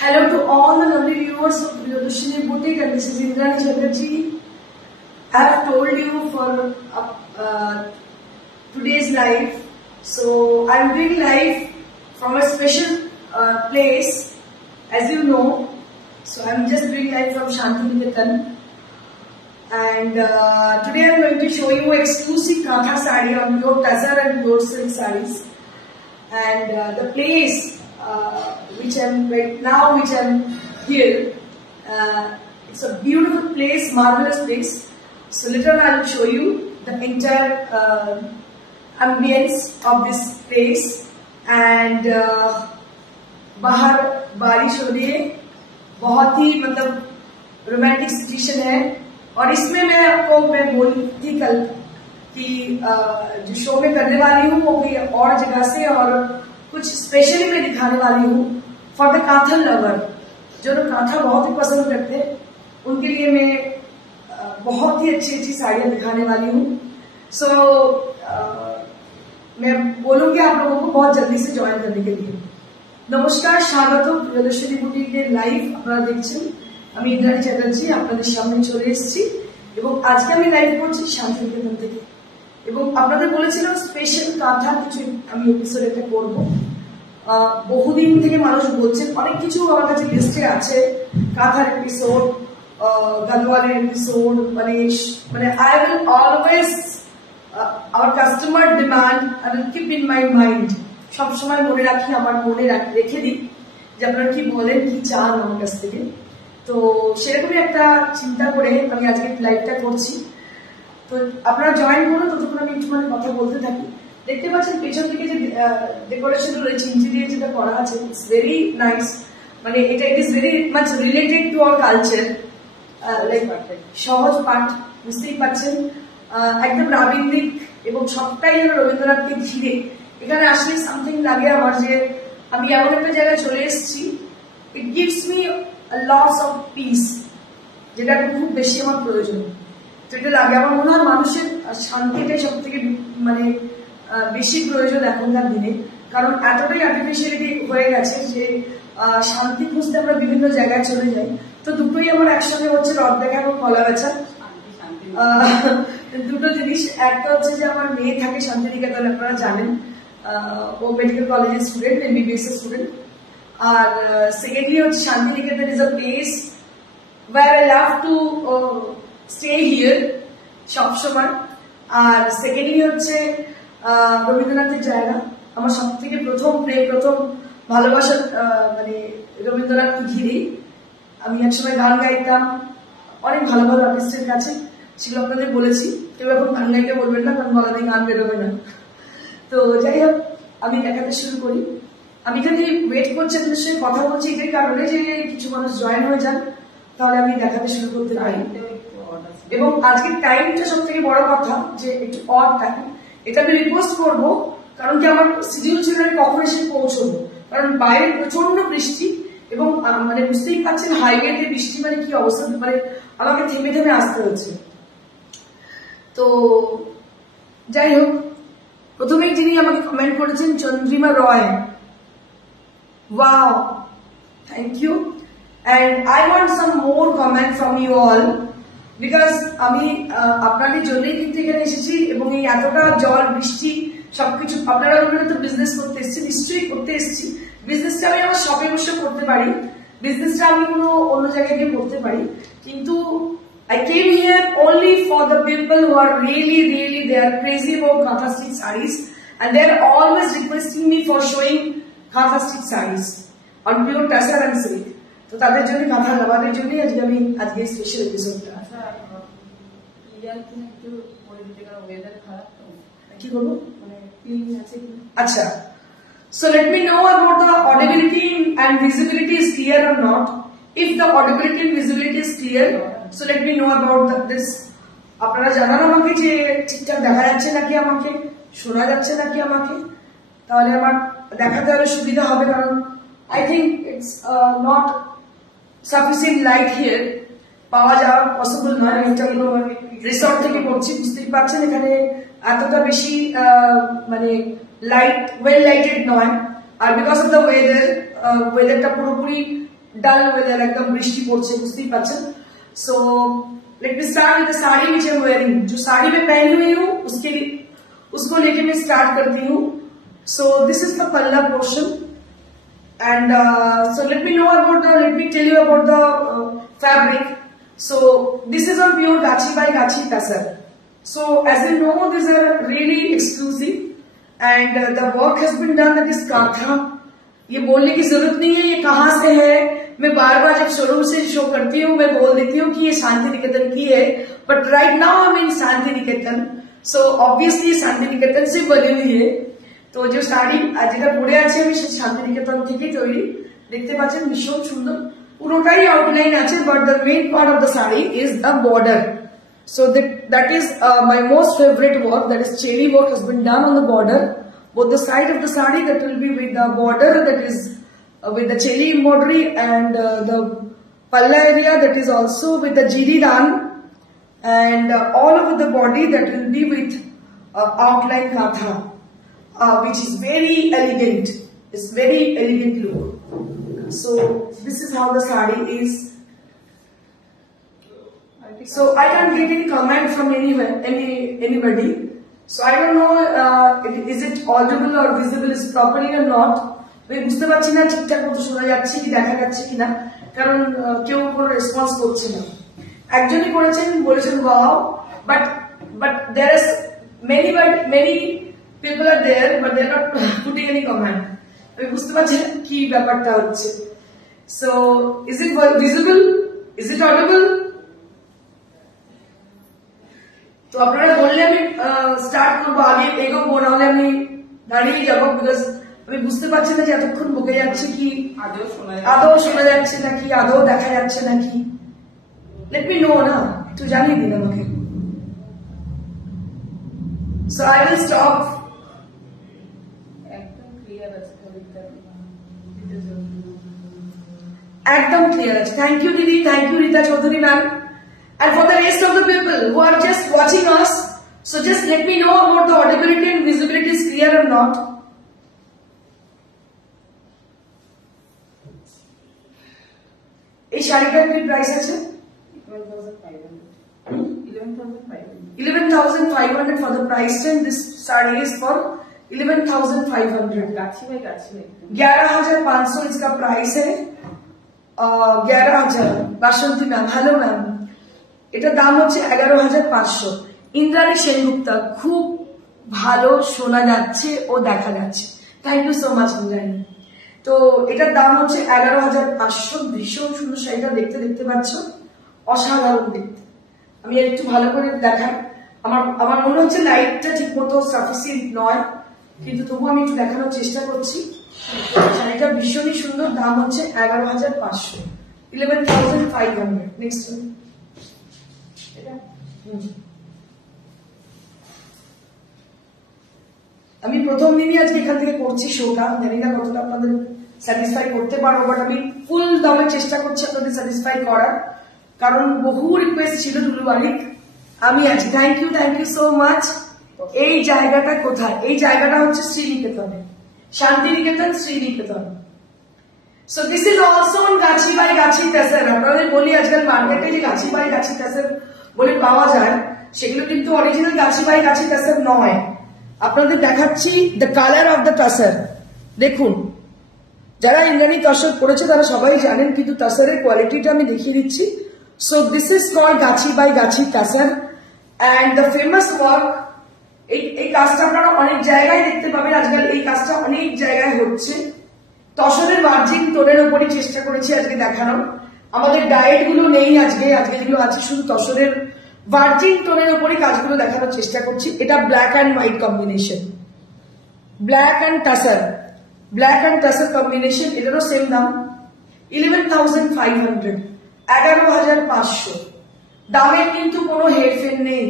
Hello to all the lovely viewers of Priyadarshini Boutique, and this is Indrani Chatterjee. I have told you for today's live. So I am doing live from a special place, as you know. So I am just doing live from Shantiniketan. And today I am going to show you exclusive Kantha sari on pure Tazar and pure silk sarees. And the place which I am right now, which I am here, it's a beautiful place, marvelous place. So later on I will show you the entire ambience of this place. And बाहर बारिश हो रही है, बहुत ही मतलब romantic situation है. और इसमें मैं बोली थी कल कि जो शो में करने वाली हूँ वो कोई और जगह से और कुछ स्पेशली मैं दिखाने वाली हूँ फॉर द कांथा लवर. जो लोग कांथा बहुत ही पसंद करते हैं उनके लिए मैं बहुत ही अच्छी अच्छी साड़ियां दिखाने वाली हूँ. सो मैं बोलूंगी आप लोगों को बहुत जल्दी से ज्वाइन करने के लिए. নমস্কার, স্বাগত প্রিয়দর্শনী বুটিকের লাইভ. আপনারা দেখছেন আমি ইন্দ্রাণী চ্যাটার্জি আপনাদের সামনে চলে এসেছি এবং আজকে আমি লাইভ করছি শান্তিনিকেতন থেকে. এবং আপনাদের বলেছিলাম স্পেশাল কাঁথা কিছু আমি এপিসোড একটা করবো. বহুদিন থেকে মানুষ বলছেন, অনেক কিছু আমার কাছে লিস্টে আছে, কাঁথার এপিসোড, গাদওয়ালের এপিসোড, মানে I will always hour customer demand I will keep in my mind. সবসময় মনে রাখি, আমার মনে রেখে দিই যে আপনারা কি বলেন, কি চান আমার কাছ থেকে. তো সেরকমই একটা চিন্তা করে আমি আজকে লাইভটা করছি. তো আপনারা জয়েন করুন, ততক্ষণ আমি একটু কথা বলতে থাকি. দেখতে পাচ্ছেন পেছন থেকে যে ডেকোরেশন রয়েছে, ইঞ্চি দিয়ে যেটা করা আছে, ইটস ভেরি নাইস. মানে এটা it is very much related to our culture. Like সহজ পাঠ, বুঝতেই পারছেন, একদম রাবীন্দ্রিক এবং সবটাই রবীন্দ্রনাথকে ঘিরে. এখানে আসলে সামথিং লাগে আমার যে আমি এমন একটা জায়গায় চলে এসেছি, it gives me lots of peace, যেটা খুব বেশি আমার প্রয়োজন. যেটা লাগে আমার মনে হয় মানুষের শান্তিটাই সব থেকে মানে বেশি প্রয়োজন এখনকার দিনে. কারণ এতটাই আর্টিফিশিয়ালিটি হয়ে গেছে যে শান্তি খুঁজতে আমরা বিভিন্ন জায়গায় চলে যাই. তো দুটোই আমার একসঙ্গে হচ্ছে, রদ দেখা এবং কলা বেচা. দুটো জিনিস. একটা হচ্ছে যে আমার মেয়ে থাকে শান্তিনিকেতন, আপনারা জানেন, ও মেডিকেল কলেজের স্টুডেন্ট, এমবিবিএস এর স্টুডেন্ট. আর সেকেন্ডলি হচ্ছে Santiniketan is a place where I love to stay here সবসময়. আর সেকেন্ডলি হচ্ছে রবীন্দ্রনাথের জায়গা. আমার সব থেকে প্রথম প্রেম, প্রথম ভালোবাসা মানে রবীন্দ্রনাথকে ঘিরেই. আমি একসময় গান গাইতাম অনেক ভালো ভালো আর্টিস্টের কাছে, সেগুলো আপনাদের বলেছি. কেউ এখন গান গাইতে বলবেন না, কারণ গলা দিয়ে গান বেরোবে না. তো যাই হোক, আমি দেখাতে শুরু করি. আমি এখানে ওয়েট করছি, আপনাদের সঙ্গে কথা বলছি এটাই কারণে যে কিছু মানুষ জয়েন হয়ে যান, তাহলে আমি দেখাতে শুরু করতে পারি. এবং আজকের টাইমটা সব থেকে বড় কথা, যে একটু অড টাইম. এটা আমি রিকোয়েস্ট করবো, কারণ কি আমার শিডিউল ছিল কখন এসে পৌঁছবো, কারণ বাইরে প্রচন্ড বৃষ্টি এবং মানে বুঝতেই পারছেন হাইওয়েতে বৃষ্টি মানে কি অবস্থা, মানে আমাকে থেমে থেমে আসতে হচ্ছে. তো যাই হোক, প্রথমেই যিনি আমাকে কমেন্ট করেছেন Chandrima Roy, wow, thank you. And I want some more comment from you all, because আমি আপনাদের জন্যই কিন্তু এখানে এসেছি. এবং এই এতটা জল, বৃষ্টি, সবকিছু আপনারা তো বিজনেস করতে এসেছি, নিশ্চয়ই করতে এসেছি. বিজনেসটা আমি আমার শপে বসে করতে পারি, বিজনেসটা আমি কোনো অন্য জায়গায় গিয়ে করতে পারি, কিন্তু I came here only for the people who are really they are crazy about Kantha stitch sarees, and they are always requesting me for showing Kantha stitch sarees on pure Tazar and silk. তো তাদের জন্য, কাঁথা লাভারের জন্যই আজকে special এপিসোডটা. কি করবো মানে আচ্ছা. So let me know about the audibility and visibility is clear or not. If the audibility and visibility is clear, so let me know about this. আপনারা জানান আমাকে যে ঠিকঠাক দেখা যাচ্ছে নাকি, আমাকে শোনা যাচ্ছে নাকি আমাকে, তাহলে আমার দেখাতে আরো সুবিধা হবে. কারণ I think it's not sufficient light here, পাওয়া যাওয়া পসিবল নয়. এটা কোনো রিসর্ট থেকে করছি, বুঝতেই পারছেন এখানে এতটা বেশি মানে লাইট, ওয়েল লাইটেড নয়. আর বিকজ অফ দ্য ওয়েদারটা পুরোপুরি ডাল ওয়েদার, একদম বৃষ্টি পড়ছে, বুঝতেই পারছেন। So let me start with the sari which I am wearing. जो साड़ी में पहनी हुई हूँ उसको लेके मैं स्टार्ट करती हूँ। सो दिस इज द पल्ला portion and so let me tell you about the fabric. So this is on pure Gachi by Gachi Tasar. So as you know, these are really exclusive and the work has been done at this Kantha. ये बोलने की जरूरत नहीं है ये कहाँ से है, मैं बार बार जब शोरूम से शो करती हूँ मैं बोल देती हूँ कि ये शांति निकेतन की है, but right now I mean Shantiniketan. So obviously Shantiniketan से बनी हुई है। तो जो শাড়ি যেটা পরে আছে আমি শান্তি নিকেতন থেকে তৈরি, দেখতে পাচ্ছেন ভীষণ সুন্দর, পুরোটাই আউটলাইন আছে, but the main part of the sari is the border. So that is my most favorite work, that is cherry work has been done on the border, both the side of the sari that will be with the border that is with the cherry embroidery and the palla area that is also with the jiri dan and all over the body that will be with outline katha, which is very elegant. It's very elegant look. So this is how the sari is. So I can't get any comment from anybody. So I don't know is it audible or visible is properly or not. আমি বুঝতে পারছি না ঠিকঠাক মতো শোনা যাচ্ছে কি দেখা যাচ্ছে কিনা, কারণ কেউ কোনো রেসপন্স করছে না। একজনই করেছেন, বলেছেন wow, but there is many people are there but they are not putting any comment. আমি বুঝতে পারছি না কি ব্যাপারটা হচ্ছে। So is it visible? Is it audible? তো আপনারা বললে আমি স্টার্ট করবো, আগে এগোবো, নাহলে আমি দাঁড়িয়ে যাবো, বিকজ আমি বুঝতে পারছি না যে এতক্ষণ বকে যাচ্ছে কি আদৌ শোনা যাচ্ছে নাকি আদৌ দেখা যাচ্ছে নাকি। লেট মি নো না, একটু জানিয়ে দিন আমাকে। So I will stop. একদম ক্লিয়ার আছে। থ্যাংক ইউ দিদি, thank you Rita Chowdhury ma'am. And for the rest of the people who are just watching us, so just let me know about the audibility and visibility is clear or not. এই শাড়িটার কি price আছে? 11,500 for the price range. This saree is for 11,500. 11,500 इसका price है। 11,000। बासंती ma'am, hello ma'am, এটার দাম হচ্ছে 11,500। ইন্দ্রাণী সেনগুপ্তা, খুব ভালো শোনা যাচ্ছে ও দেখা যাচ্ছে, thank you so much Indrani. তো এটার দাম হচ্ছে 11,500। ভীষণ সুন্দর শাড়িটা দেখতে পাচ্ছ, অসাধারণ দেখতে। আমি একটু ভালো করে দেখাই, আমার মনে হচ্ছে লাইটটা ঠিক মতো সাফিসিয়েন্ট নয়, কিন্তু তবু আমি একটু দেখানোর চেষ্টা করছি। শাড়িটা ভীষণই সুন্দর, দাম হচ্ছে 11,500, 11,500। নেক্সট আমি প্রথম দিনই আজকে এখান থেকে করছি শোটা, জানি না কতটা আপনাদের স্যাটিসফাই করতে পারবো, বাট আমি ফুল দমে চেষ্টা করছি আপনাদের স্যাটিসফাই করার, কারণ বহু রিকোয়েস্ট ছিল টুলু বারিক। আমি আছি, থ্যাংক ইউ সো মাচ। এই জায়গাটা কোথায়? এই জায়গাটা হচ্ছে শ্রীনিকেতনে, Shantiniketan Sriniketan. So this is also on গাছি বাই গাছি তাসার। আপনাদের বলি আজকাল মার্কেটে যে গাছি বাই গাছি তাসার বলে পাওয়া যায়, সেগুলো কিন্তু অরিজিনাল গাছি বাই গাছি তাসার নয়। আপনাদের দেখাচ্ছি দ্য কালার অফ দ্য তাসার। দেখুন, যারা ইন্দ্রাণী তসর করেছে তারা সবাই জানেন, কিন্তু তাসারের কোয়ালিটিটা আমি দেখিয়ে দিচ্ছি। So this is called Gachhi by গাছি তাসার অ্যান্ড দ্য ফেমাস ওয়ার্ক। এই কাজটা আপনারা অনেক জায়গায় দেখতে পাবেন, আজকাল এই কাজটা অনেক জায়গায় হচ্ছে। তসরের মার্জিন টোনের উপরই চেষ্টা করেছি আজকে দেখানোর। আমাদের ডায়েট গুলো নেই আজকে যেগুলো আছে শুধু তসরের ভার্জিন টোনের উপরই কাজগুলো দেখানোর চেষ্টা করছি। এটা black and white combination, black and tussar combination. এটারও সেম দাম 11,500, 11,500। দামের কিন্তু কোনো হেরফের নেই।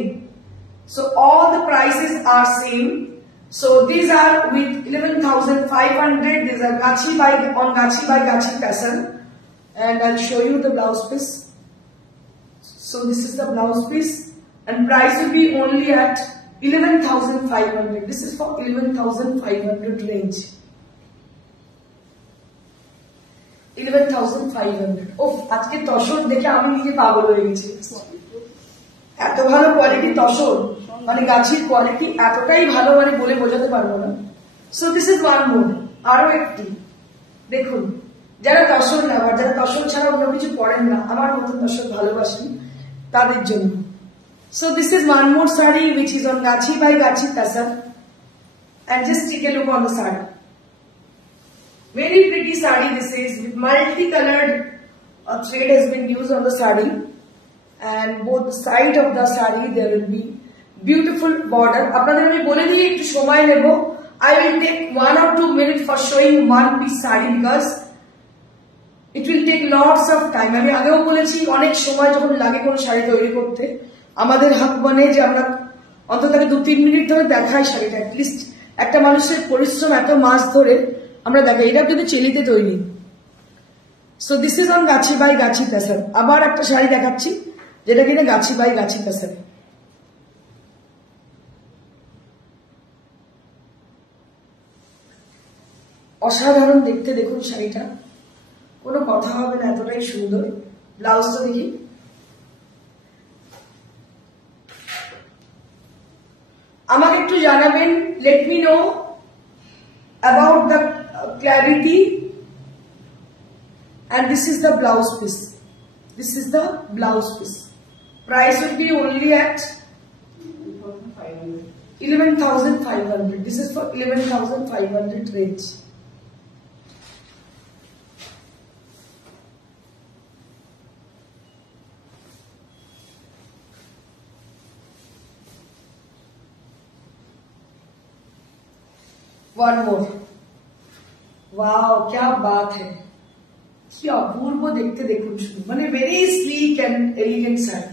So all the prices are same. So these are with 11,500. These are Gachi by Gachi Tasar, and I'll show you the blouse piece. So this is the blouse piece, and price will be only at 11,500. This is for 11,500 range. 11,500। ওফ, আজকে তসর দেখে আমি নিজে পাগল হয়ে গেছি। এত ভালো quality tussar, মানে গাছের কোয়ালিটি এতটাই ভালো, মানে বলে বোঝাতে পারবো না। So this is one more, আরো একটি দেখুন, যারা তসর লাভার, যারা তসর ছাড়া অন্য কিছু পড়েন না, আমার মতন তসর ভালোবাসেন, তাদের জন্য। So this is one more sari which is on Gachi by Gachi Tasar, and just take a look on the saree. Very pretty saree this is, with multicolored thread has been used on the saree, and both side of the saree there will be beautiful border. আপনাদের আমি বলে দিই একটু সময় নেব, I will take 1 or 2 minutes for showing one piece saree because it will take lots of time. আমি আগেও বলেছি অনেক সময় যখন লাগে কোন শাড়ি তৈরি করতে, আমাদের হাত বনে যে আমরা অন্তত 2-3 মিনিট ধরে দেখাই শাড়িটা, অ্যাটলিস্ট একটা মানুষের পরিশ্রম এত মাস ধরে আমরা দেখাই, এটা কিন্তু চেলিতে তৈরি। সো দিস ইজ অন গাছি বাই গাছি তাসার। আবার একটা শাড়ি দেখাচ্ছি যেটা কিনা গাছি বাই গাছি তাসার। অসাধারণ দেখতে, দেখুন শাড়িটা, কোনো কথা হবে না, এতটাই সুন্দর। ব্লাউজটা দেখি, আমাকে একটু জানাবেন, let me no about the clarity, and this is the blouse piece. This is the blouse piece. Price will be only at 11,500. This is for 11,500 range. One more. Wow, क्या बात है, কি অপূর্ব দেখতে, দেখুন শুধু, মানে very sleek and elegant sari.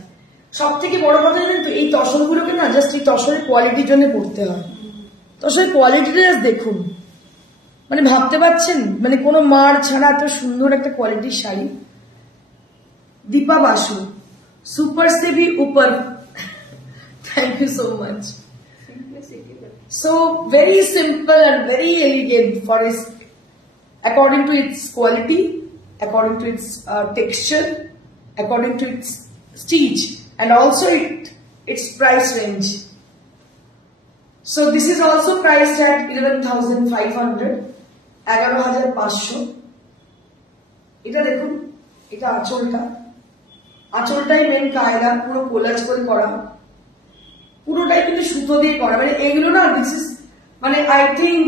সব থেকে বড় কথা জানেন তো, এই তসরগুলোকে না জাস্ট এই তসরের কোয়ালিটির জন্য পড়তে হয়। তসরের কোয়ালিটিটা জাস্ট দেখুন, মানে ভাবতে পারছেন, মানে কোনো মার ছাড়া এত সুন্দর একটা কোয়ালিটির শাড়ি। দীপা বাসু, সুপার সে ভি উপর, thank you so much. So very simple and very elegant for its, according to its quality, according to its texture, according to its stitch, and also its price range. So this is also priced at 11,500, 11,500. এটা দেখুন, এটা আঁচলটাই main কায়দা, পুরো collage করে করা, পুরোটাই কিন্তু সুতো দিয়ে করা। মানে এগুলো না, দিস ইজ, মানে আই থিঙ্ক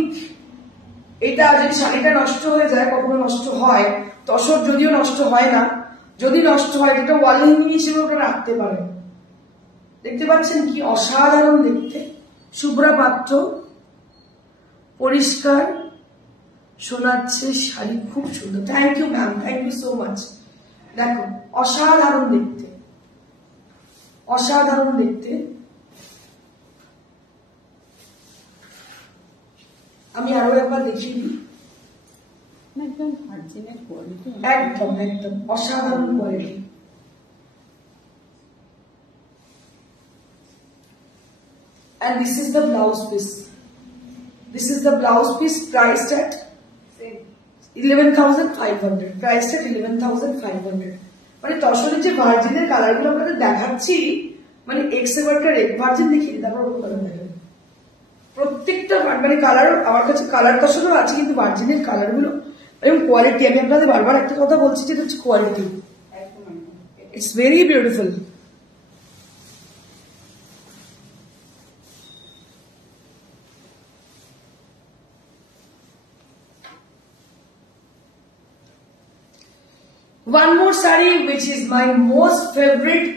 এটা যদি শাড়িটা নষ্ট হয়ে যায়, কখনো নষ্ট হয়, তসর যদিও নষ্ট হয় না, যদি নষ্ট হয় এটা ওয়াল হ্যাঙ্গিং হিসেবে ওটা রাখতে পারেন। দেখতে পাচ্ছেন কি অসাধারণ দেখতে, শুভ্রা পাত্র, পরিষ্কার শোনাচ্ছে, শাড়ি খুব সুন্দর। Thank you ma'am, thank you so much. দেখো অসাধারণ দেখতে, অসাধারণ দেখতে। আমি আরো একবার দেখিয়ে দিই, একদম একদম অসাধারণ quality. And this is the blouse piece. This is the blouse piece priced at 11,500. Priced at 11,500. মানে তসরের যে ভার্জিনের কালার গুলো আপনাদের দেখাচ্ছি, মানে এক্স এবারকার এক ভার্জিন দেখিয়ে দিই, তারপর কালার দেখাবেন। প্রত্যেকটা মানে কালার আমার কাছে কালার তসরও আছে, কিন্তু ভার্জিনের কালার গুলো এবং কোয়ালিটি, আমি আপনাদের বারবার একটা কথা বলছি, যেটা হচ্ছে quality, it's very beautiful. One more saree which is my most favorite,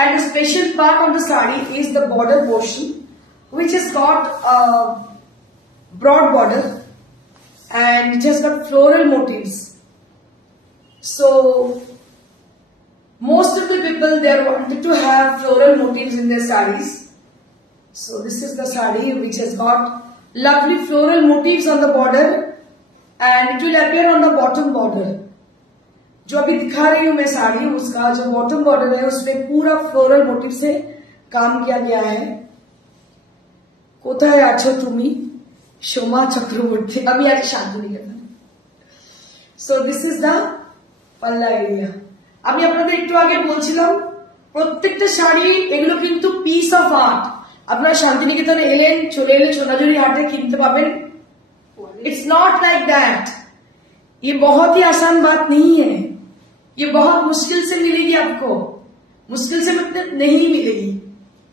and a special part of the saree is the border portion, which has got a broad border and it has got floral motifs. So most of the people, they wanted to have floral motifs in their sarees. So this is the saree which has got lovely floral motifs on the border, and it will appear on the bottom border. जो अभी दिखा रही हूं मैं साड़ी, उसका जो bottom border है उसमें पूरा फ्लोरल मोटिव से काम किया गया है। কোথায় আছো তুমি সোমা চক্রবর্তী, আমি আজ Santiniketan. So this is the palla area. আমি আপনাদের একটু আগে বলছিলাম প্রত্যেকটা শাড়ি এগুলো কিন্তু পিস অফ আর্ট। আপনারা শান্তিনিকেতনে এলেন, চলে এলে সোনাঝুরি হাটে কিনতে পাবেন। इट्स नॉट लाइक दैट, ये बहुत ही आसान बात नहीं है, ये बहुत मुश्किल से मिलेगी आपको, मुश्किल से मतलब नहीं मिलेगी।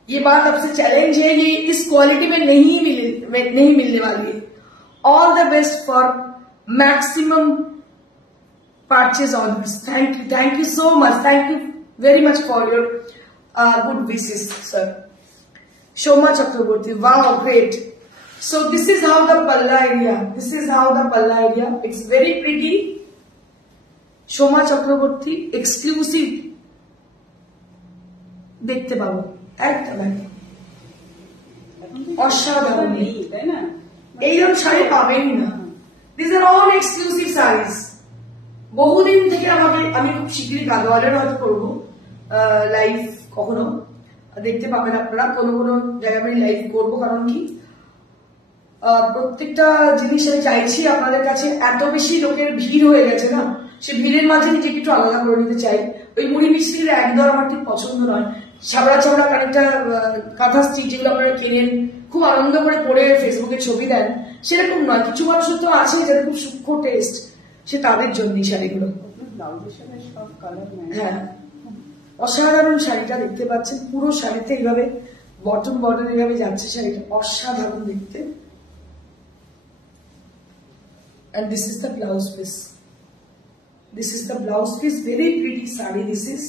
ये बात आपसे चैलेंज है, ये इस क्वालिटी में नहीं मिलने वाली है। All the best for maximum purchase orders. Thank you so much, thank you very much for your good wishes, sir. Shoma Chakraborty, wow, great. So this is how the palla area, it's very pretty. Shoma Chakraborty exclusive দেখতে পাবো একদম অসাধারণ, তাই না? এইরকম শাড়ি পাবেন না। These are all exclusive sarees. বহুদিন থেকে আমি খুব শীঘ্রই গাদোয়ালের হয়তো করবো লাইভ, কখনো দেখতে পাবেন আপনারা, কোনো জায়গায় আমি লাইভ করবো। কারণ কি প্রত্যেকটা জিনিস আমি চাইছি আপনাদের কাছে, এত বেশি লোকের ভিড় হয়ে গেছে না, সে ভিড়ের মাঝে নিজেকে একটু আলাদা করে নিতে চাই। ওই মুড়ি মিষ্টির একদম আমার ঠিক পছন্দ নয়। ছাবড়া কানেকটা কাঁথা স্টিচ যেগুলো আপনারা কেনেন, খুব আনন্দ করে পরে ফেসবুকে ছবি দেন, সেরকম নয়। কিছু মানুষের তো আছে যারা খুব সূক্ষ্ম টেস্ট, সে তাদের জন্য শাড়িগুলো। হ্যাঁ, অসাধারণ শাড়িটা দেখতে পাচ্ছেন, পুরো শাড়িতে এইভাবে বটম বর্ডার এইভাবে যাচ্ছে, শাড়িটা অসাধারণ দেখতে। And this is the blouse piece. This is the blouse piece, very pretty saree this is,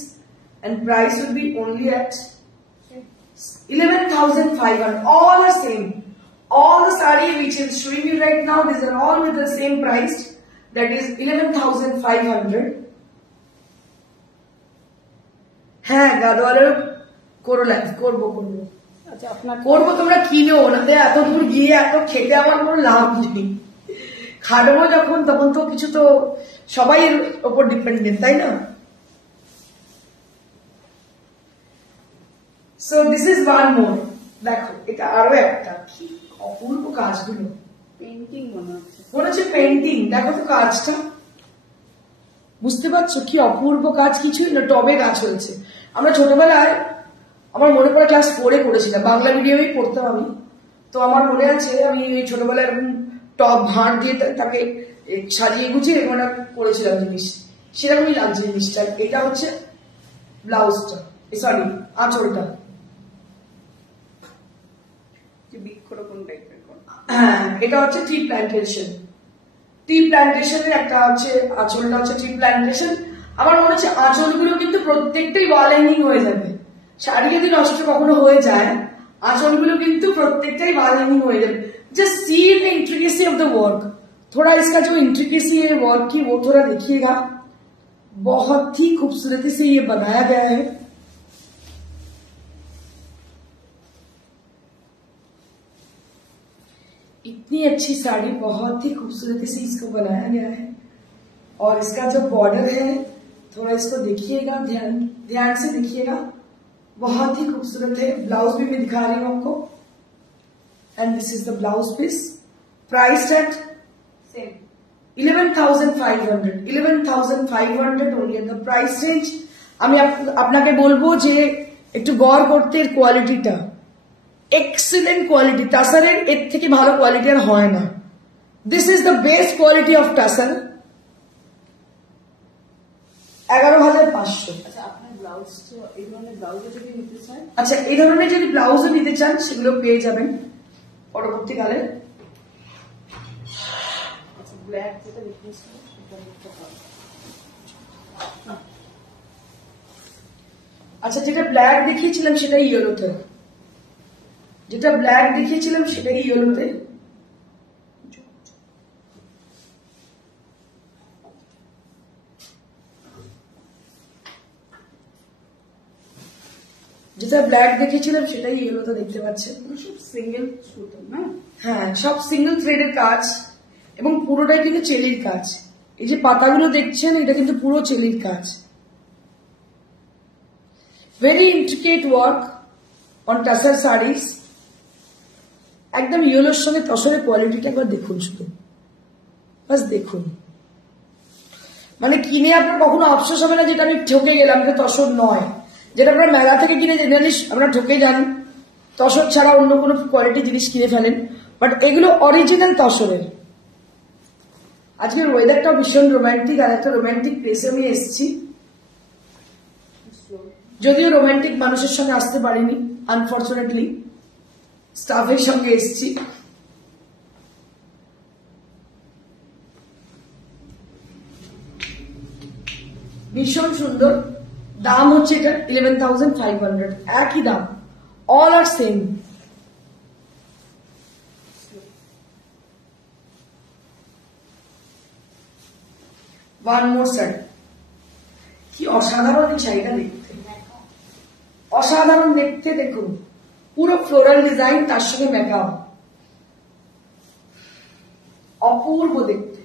and price would be only at 11,500. All are same. All the saree which is showing you right now, these are all with the same price, that is 11,500. হ্যাঁ, গাদোয়ালের করবো। আচ্ছা, আপনার করবো, তোমরা কিনো, ওনাদের এত দূর গিয়ে এত খেতে আমার কোনো লাভ নেই। খাটবো যখন, তখন তো কিছু তো সবাই এর ওপর ডিপেন্ডেন্ট, তাই না? So this is one more. দেখো, এটা আরো একটা, কি অপূর্ব কাজগুলো, পেন্টিং মনে হচ্ছে পেন্টিং। দেখো তো কাজটা, বুঝতে পারছো কি অপূর্ব কাজ? কিছুই না, টবে গাছ হয়েছে। আমরা ছোটবেলায়, আমার মনে পড়ে ক্লাস 4-এ করেছিলাম, বাংলা মিডিয়ামেই পড়তাম আমি। তো আমার মনে আছে আমি ওই ছোটবেলায় টব ভাঁড় দিয়ে তাকে সাজিয়ে গুছিয়ে এরকম করেছিলাম জিনিস, সেরকমই লাগছে জিনিসটা। এটা হচ্ছে ব্লাউজটা, সরি আঁচলটা, বৃক্ষরোপণ টাইপের। হ্যাঁ, এটা হচ্ছে টি প্ল্যান্টেশনের একটা হচ্ছে, আঁচলটা হচ্ছে টি প্ল্যান্টেশন। আমার মনে হচ্ছে আঁচলগুলো কিন্তু প্রত্যেকটাই ওয়াল হ্যাঙ্গিং হয়ে যাবে। শাড়ি যদি নষ্ট কখনো হয়ে যায়, आंचलগুলো কিন্তু প্রত্যেকটাই वाल हैंगिंग हो जाए। Just see the intricacy of the work, थोड़ा इसका जो इंट्रिकेसी है वर्क की वो थोड़ा देखिएगा, बहुत ही खूबसूरती से ये बनाया गया है। इतनी अच्छी साड़ी बहुत ही खूबसूरती से इसको बनाया गया है। और इसका जो बॉर्डर है थोड़ा इसको देखिएगा, ध्यान से देखिएगा, बहुत ही खूबसूरत है। ब्लाउज भी मैं दिखा रही हूँ आपको, and this is the blouse piece, price at same 11,500 only. The price range আমি আপনাকে বলবো যে একটু গড় করতে, কোয়ালিটিটা এক্সিলেন্ট কোয়ালিটি, টাসারের এর থেকে ভালো কোয়ালিটি আর হয় না। This is the best quality of tussar. 11,500। আচ্ছা, এই ধরনের যদি ব্লাউজও নিতে চান সেগুলো পেয়ে যাবেন পরবর্তীকালে। আচ্ছা, যেটা ব্ল্যাক দেখিয়েছিলাম সেটাই ইয়েলোতে, যেটা ব্ল্যাক দেখিয়েছিলাম সেটাই ইয়েলোতে। যেটা ব্ল্যাক দেখিয়েছিলাম সেটাই ইয়েলোতে দেখতে পাচ্ছেন। সিঙ্গেল সুতো, হ্যাঁ, সব সিঙ্গেল থ্রেডের কাজ এবং পুরোটাই কিন্তু চেলির কাজ। এই যে পাতাগুলো দেখছেন এটা কিন্তু পুরো চেলির কাজ। Very intricate work on tussar saris. একদম ইয়েলোর সঙ্গে তসরের কোয়ালিটিটা একবার দেখুন, শুধু বাস দেখুন। মানে কিনে আপনার কখনো আফসোস হবে না যেটা আমি ঠকে গেলাম, এটা তসর নয়। যেটা আপনার মেলা থেকে কিনে জেনারেলি আপনারা ঠকে যান, তসর ছাড়া অন্য কোনো কোয়ালিটি জিনিস কিনে ফেলেন, বাট এগুলো অরিজিনাল তসরের। আজকের ওয়েদারটাও ভীষণ রোমান্টিক, আর একটা রোমান্টিক প্লেসে আমি এসেছি। যদিও রোমান্টিক মানুষের সঙ্গে আসতে পারিনি, আনফর্চুনেটলি স্টাফের সঙ্গে এসেছি। ভীষণ সুন্দর, দাম হচ্ছে এটা 11,500, একই দাম, অল আর সেম। ওয়ান মোর শাড়ি, কি অসাধারণ এই শাড়িটা দেখতে, অসাধারণ দেখতে। দেখুন পুরো ফ্লোরাল ডিজাইন, তার সঙ্গে মেকআপ, অপূর্ব দেখতে।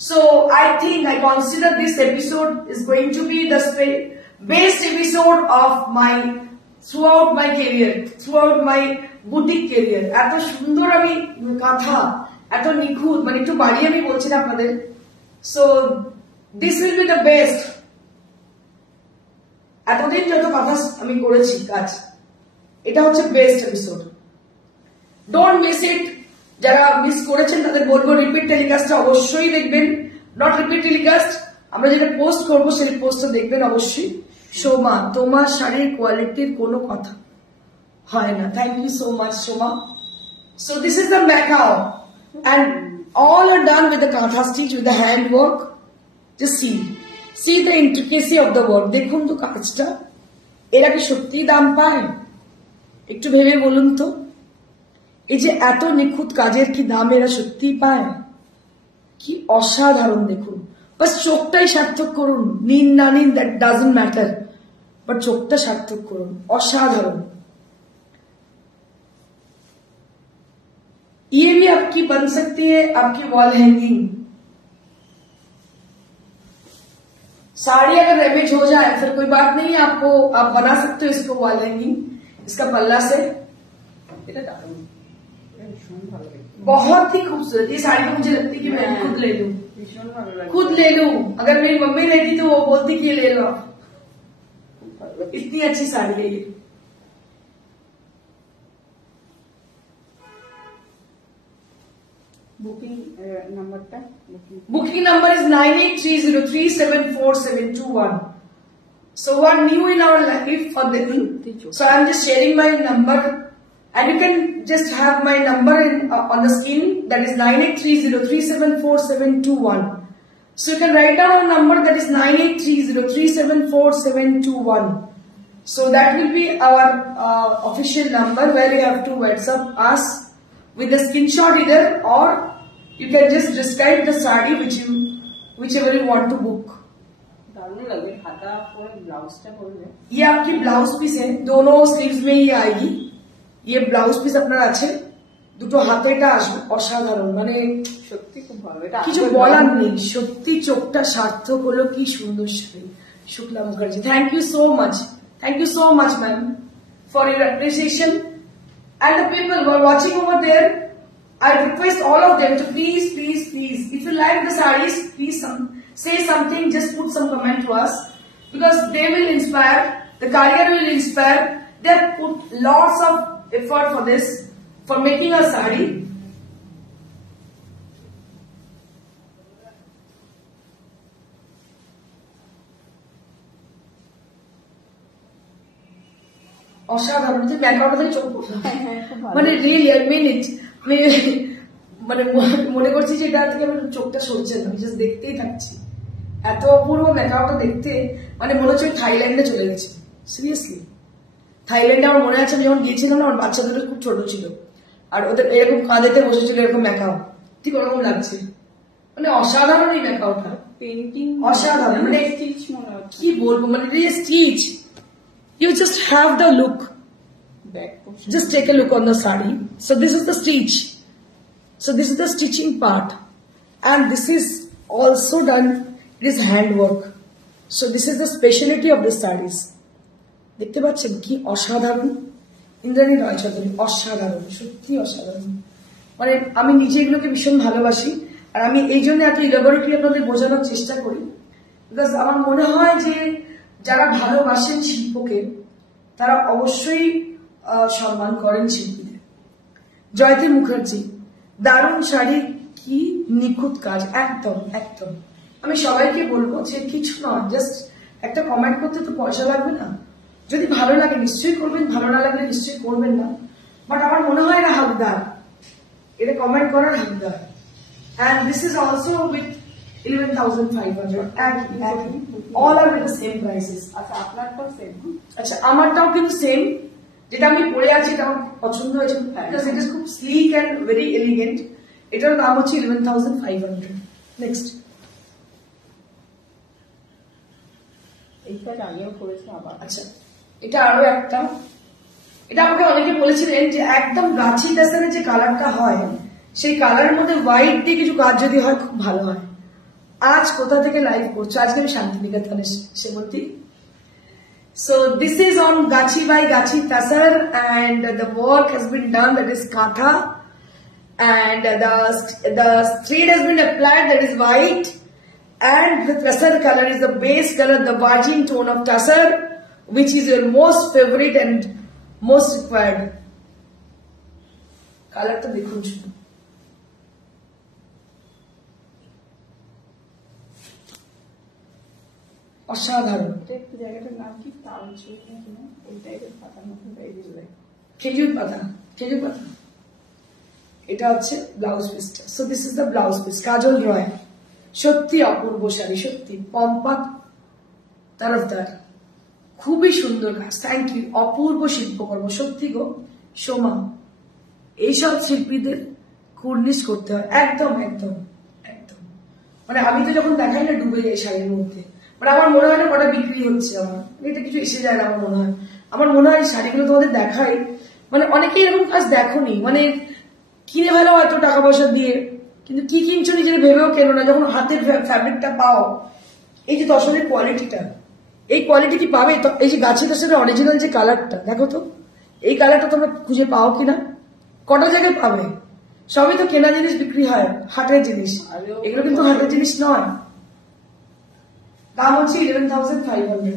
So I think I consider this episode is going to be the best episode of my throughout my career, throughout my boutique career. এত সুন্দর আমি কাঁথা, এত নিখুঁত, মানে একটু বাড়িয়ে আমি বলছি না আপনাদের। So this will be the best. এতদিন যত কাঁথা আমি করেছি কাজ, এটা হচ্ছে best episode. Don't miss it. যারা মিস করেছেন তাদের বলবো রিপিট টেলিকাস্টটা অবশ্যই দেখবেন। নট রিপিট টেলিকাস্ট, আমরা যেটা পোস্ট করবো সেই পোস্টটা দেখবেন অবশ্যই। সোমা, তোমার শাড়ির কোয়ালিটির কোনো কথা হয় না। Thank you so much Soma. So this is the macaw and all are done with the কাঁথা stitch, with the hand work. Just see the intricacy of the work. দেখুন তো কাজটা, এরা কি সত্যি দাম পায়? একটু ভেবে বলুন তো, এই যে এত নিখুঁত কাজের কি দাম এরা সত্যি পায়? কি অসাধারণ দেখুন। বাস চোখটাই সার্থক করুন, নিন না নিন দ্যাট ডাজন্ট ম্যাটার, বাট চোখটা সার্থক করুন। অসাধারণ। ये भी आपकी बन सकती है आपकी वॉल हैंगिंग। साड़ी अगर डैमेज हो जाए फिर कोई बात नहीं, आपको आप बना सकते हो इसको वॉल हैंगिंग, इसका पल्ला से। बहुत ही खूबसूरत ये साड़ी, तो मुझे लगती है कि मैं खुद ले लूं, खुद ले लूं। अगर मेरी मम्मी लेती तो वो बोलती कि ये ले लो, इतनी अच्छी साड़ी है ये। Booking number is 9830374721. So what new in our life for the so I'm just sharing my number, and you can just have my number on the screen, that is 9830374721. So you can write down a number, that is 9830374721. So that will be our official number where you have to WhatsApp us with the screenshot either, or you can just describe the saree whichever you want to book. ये आपकी blouse piece है, दोनों sleeves में ही आएगी। ये blouse piece আপনার আছে, দুটো হাতে এটা আসবে। অসাধারণ, মানে সত্যি খুব ভালো, এটা কিছু বলার নেই। সত্যি চোখটা সার্থক হলো। কি সুন্দর sari. Shukla Mukherjee, thank you so much, thank you so much ma'am for your appreciation. And the people who are watching over there, I request all of them to please, if you like the sarees, please say something, just put some comment to us, because they will inspire, the career will inspire. They have put lots of effort for this, for making a saree. অসাধারণ। যে ব্যাকগ্রাউন্ডে চোখ মানে really I mean ইট, আমি মানে মনে করছি যে এটা থেকে আমার চোখটা সরছে না, আমি জাস্ট দেখতেই থাকছি। এত অপূর্ব মেকআপটা দেখতে, মানে মনে হচ্ছে থাইল্যান্ডে চলে গেছে। সিরিয়াসলি, থাইল্যান্ডে আমার মনে আছে আমি যখন গিয়েছিলাম না, আমার বাচ্চা দুটো খুব ছোট ছিল, আর ওদের এরকম কাঁধেতে বসেছিল এরকম মেকআপ, ঠিক ওরকম লাগছে। মানে অসাধারণ এই মেকআপটা, পেন্টিং অসাধারণ। মানে কি বলবো, মানে stitch, you just have the look. Just take a look on the saree. So this is the stitch. So this is the stitching part, and this is also done. It is handwork. So this is the speciality of the sarees. দেখতে পাচ্ছেন কি অসাধারণ। ইন্দ্রাণী রয় চৌধুরী, অসাধারণ, সত্যি অসাধারণ। মানে আমি নিজে এগুলোকে ভীষণ ভালোবাসি, আর আমি এই জন্য এত ইলাবোরেটলি আপনাদের বোঝানোর চেষ্টা করি, বিকজ আমার মনে হয় যে যারা ভালোবাসেন শিল্পকে তারা অবশ্যই সম্মান করেন শিল্পীদের। জয়তী মুখার্জি, দারুণ শাড়ি, কি নিখুঁত কাজ, একদম একদম। আমি সবাইকে বলবো যে কিছু নয়, জাস্ট একটা কমেন্ট করতে তো পয়সা লাগবে না। যদি ভালো লাগে নিশ্চয়ই করবেন, ভালো না লাগলে নিশ্চয়ই করবেন না। বাট আমার মনে হয় না হকদার, এটা কমেন্ট করার হকদার। And this is also with 11,500, all are with the same prices. আচ্ছা আপনারটাও সেম? আচ্ছা আমারটাও কিন্তু সেম, যেটা আমি পরে আছি এটা আমার পছন্দ হয়েছে, বিকজ ইট ইজ খুব স্লিক অ্যান্ড ভেরি এলিগেন্ট। এটার দাম হচ্ছে 11,500। নেক্সট, এইটা আগেও করেছে আবার। আচ্ছা এটা আরো একটা, এটা আমাকে অনেকে বলেছিলেন যে একদম গাছি টাসের যে কালারটা হয় সেই কালারের মধ্যে হোয়াইট দিয়ে কিছু কাজ যদি হয় খুব ভালো হয়। আজ কোথা থেকে লাইভ করছো? আজকে আমি শান্তিনিকেতনে সেমন্তি। So this is on Gachi by Gachi Tasar, and the work has been done, that is katha, and the thread has been applied, that is white, and the Tasar color is the base color, the virgin tone of Tasar, which is your most favorite and most required. Color to dekhun শুধু, অসাধারণ। একটু জায়গাটার নাম কি? এই টাইপের পাতার মধ্যে খেজুর পাতা, খেজুর পাতা। এটা হচ্ছে ব্লাউজ পিসটা। So this is the blouse piece. Kajal Roy, সত্যি অপূর্ব শাড়ি, সত্যি পম্পা তরফদার, খুবই সুন্দর কাজ। থ্যাংক ইউ, অপূর্ব শিল্পকর্ম, সত্যি গো সোমা। এইসব শিল্পীদের কুর্নিশ করতে হয়, একদম একদম একদম। মানে আমি তো যখন দেখাই না ডুবে যাই শাড়ির মধ্যে, মানে আমার মনে হয় না কটা বিক্রি হচ্ছে, আমার এটা কিছু এসে যায় না। আমার মনে হয় শাড়িগুলো তোমাদের দেখাই, মানে অনেকে এরকম কাজ দেখোনি, মানে কিনে ফেলো এত টাকা পয়সা দিয়ে, কিন্তু কি কিনছো নিজের ভেবেও কেন না। যখন হাতের ফ্যাব্রিকটা পাও, এই যে দশনের কোয়ালিটিটা, এই কোয়ালিটি কি পাবে? এই যে গাছের দশের অরিজিনাল যে কালারটা দেখো তো, এই কালারটা তোমরা খুঁজে পাও কিনা? কটা জায়গায় পাবে? সবই তো কেনা জিনিস বিক্রি হয়, হাটের জিনিস। এগুলো কিন্তু হাটের জিনিস নয়। দাম হচ্ছে 11,500।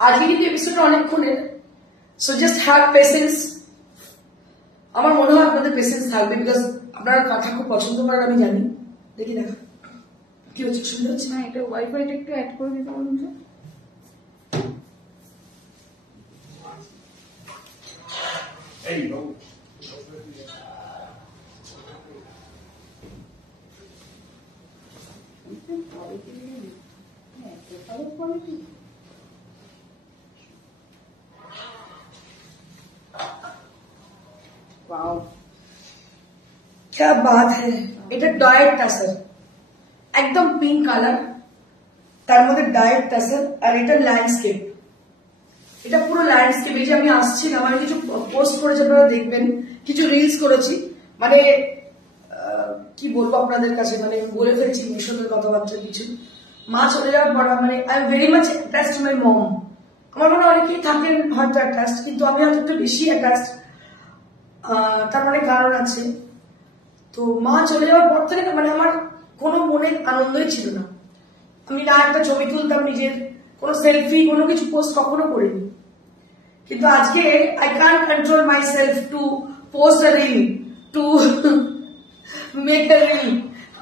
আজকে কিন্তু এপিসোড অনেকক্ষণের, সো জাস্ট হ্যাভ পেশেন্স। আমার মনে হয় আপনাদের পেশেন্স থাকবে, বিকজ আপনারা কাঁথা খুব পছন্দ করেন আমি জানি। দেখি দেখা কি হচ্ছে, সুন্দর হচ্ছে না? এটা ওয়াইফাইটা একটু অ্যাড করে দিতে পারবেন তো? क्या बात है। এটা ডায়েট টাসার, একদম পিঙ্ক কালার, তার মধ্যে ডায়েট টাসার, আর এটা ল্যান্ডস্কেপ। এটা পুরো ল্যান্ডস্কেপ। এই যে আমি আসছিলাম, আমি কিছু পোস্ট করেছি, আপনারা দেখবেন, কিছু রিলস করেছি, মানে কি বলবো আপনাদের কাছে, মানে বলে ফেলছি ইমোশনাল কথাবার্তা কিছু। মা চলে যাওয়ার পর মানে I am very much attached to my mom. আমার মনে অনেকেই থাকেন হয়তো অ্যাটাচড, কিন্তু আমি হয়তো একটু বেশি অ্যাটাচড। তার মানে কারণ আছে। তো মা চলে যাওয়ার পর থেকে মানে আমার কোনো মনের আনন্দই ছিল না। আমি না একটা ছবি তুলতাম নিজের, কোনো সেলফি, কোনো কিছু পোস্ট কখনো করিনি। কিন্তু আজকে I can control my self to post a reel, to make a reel.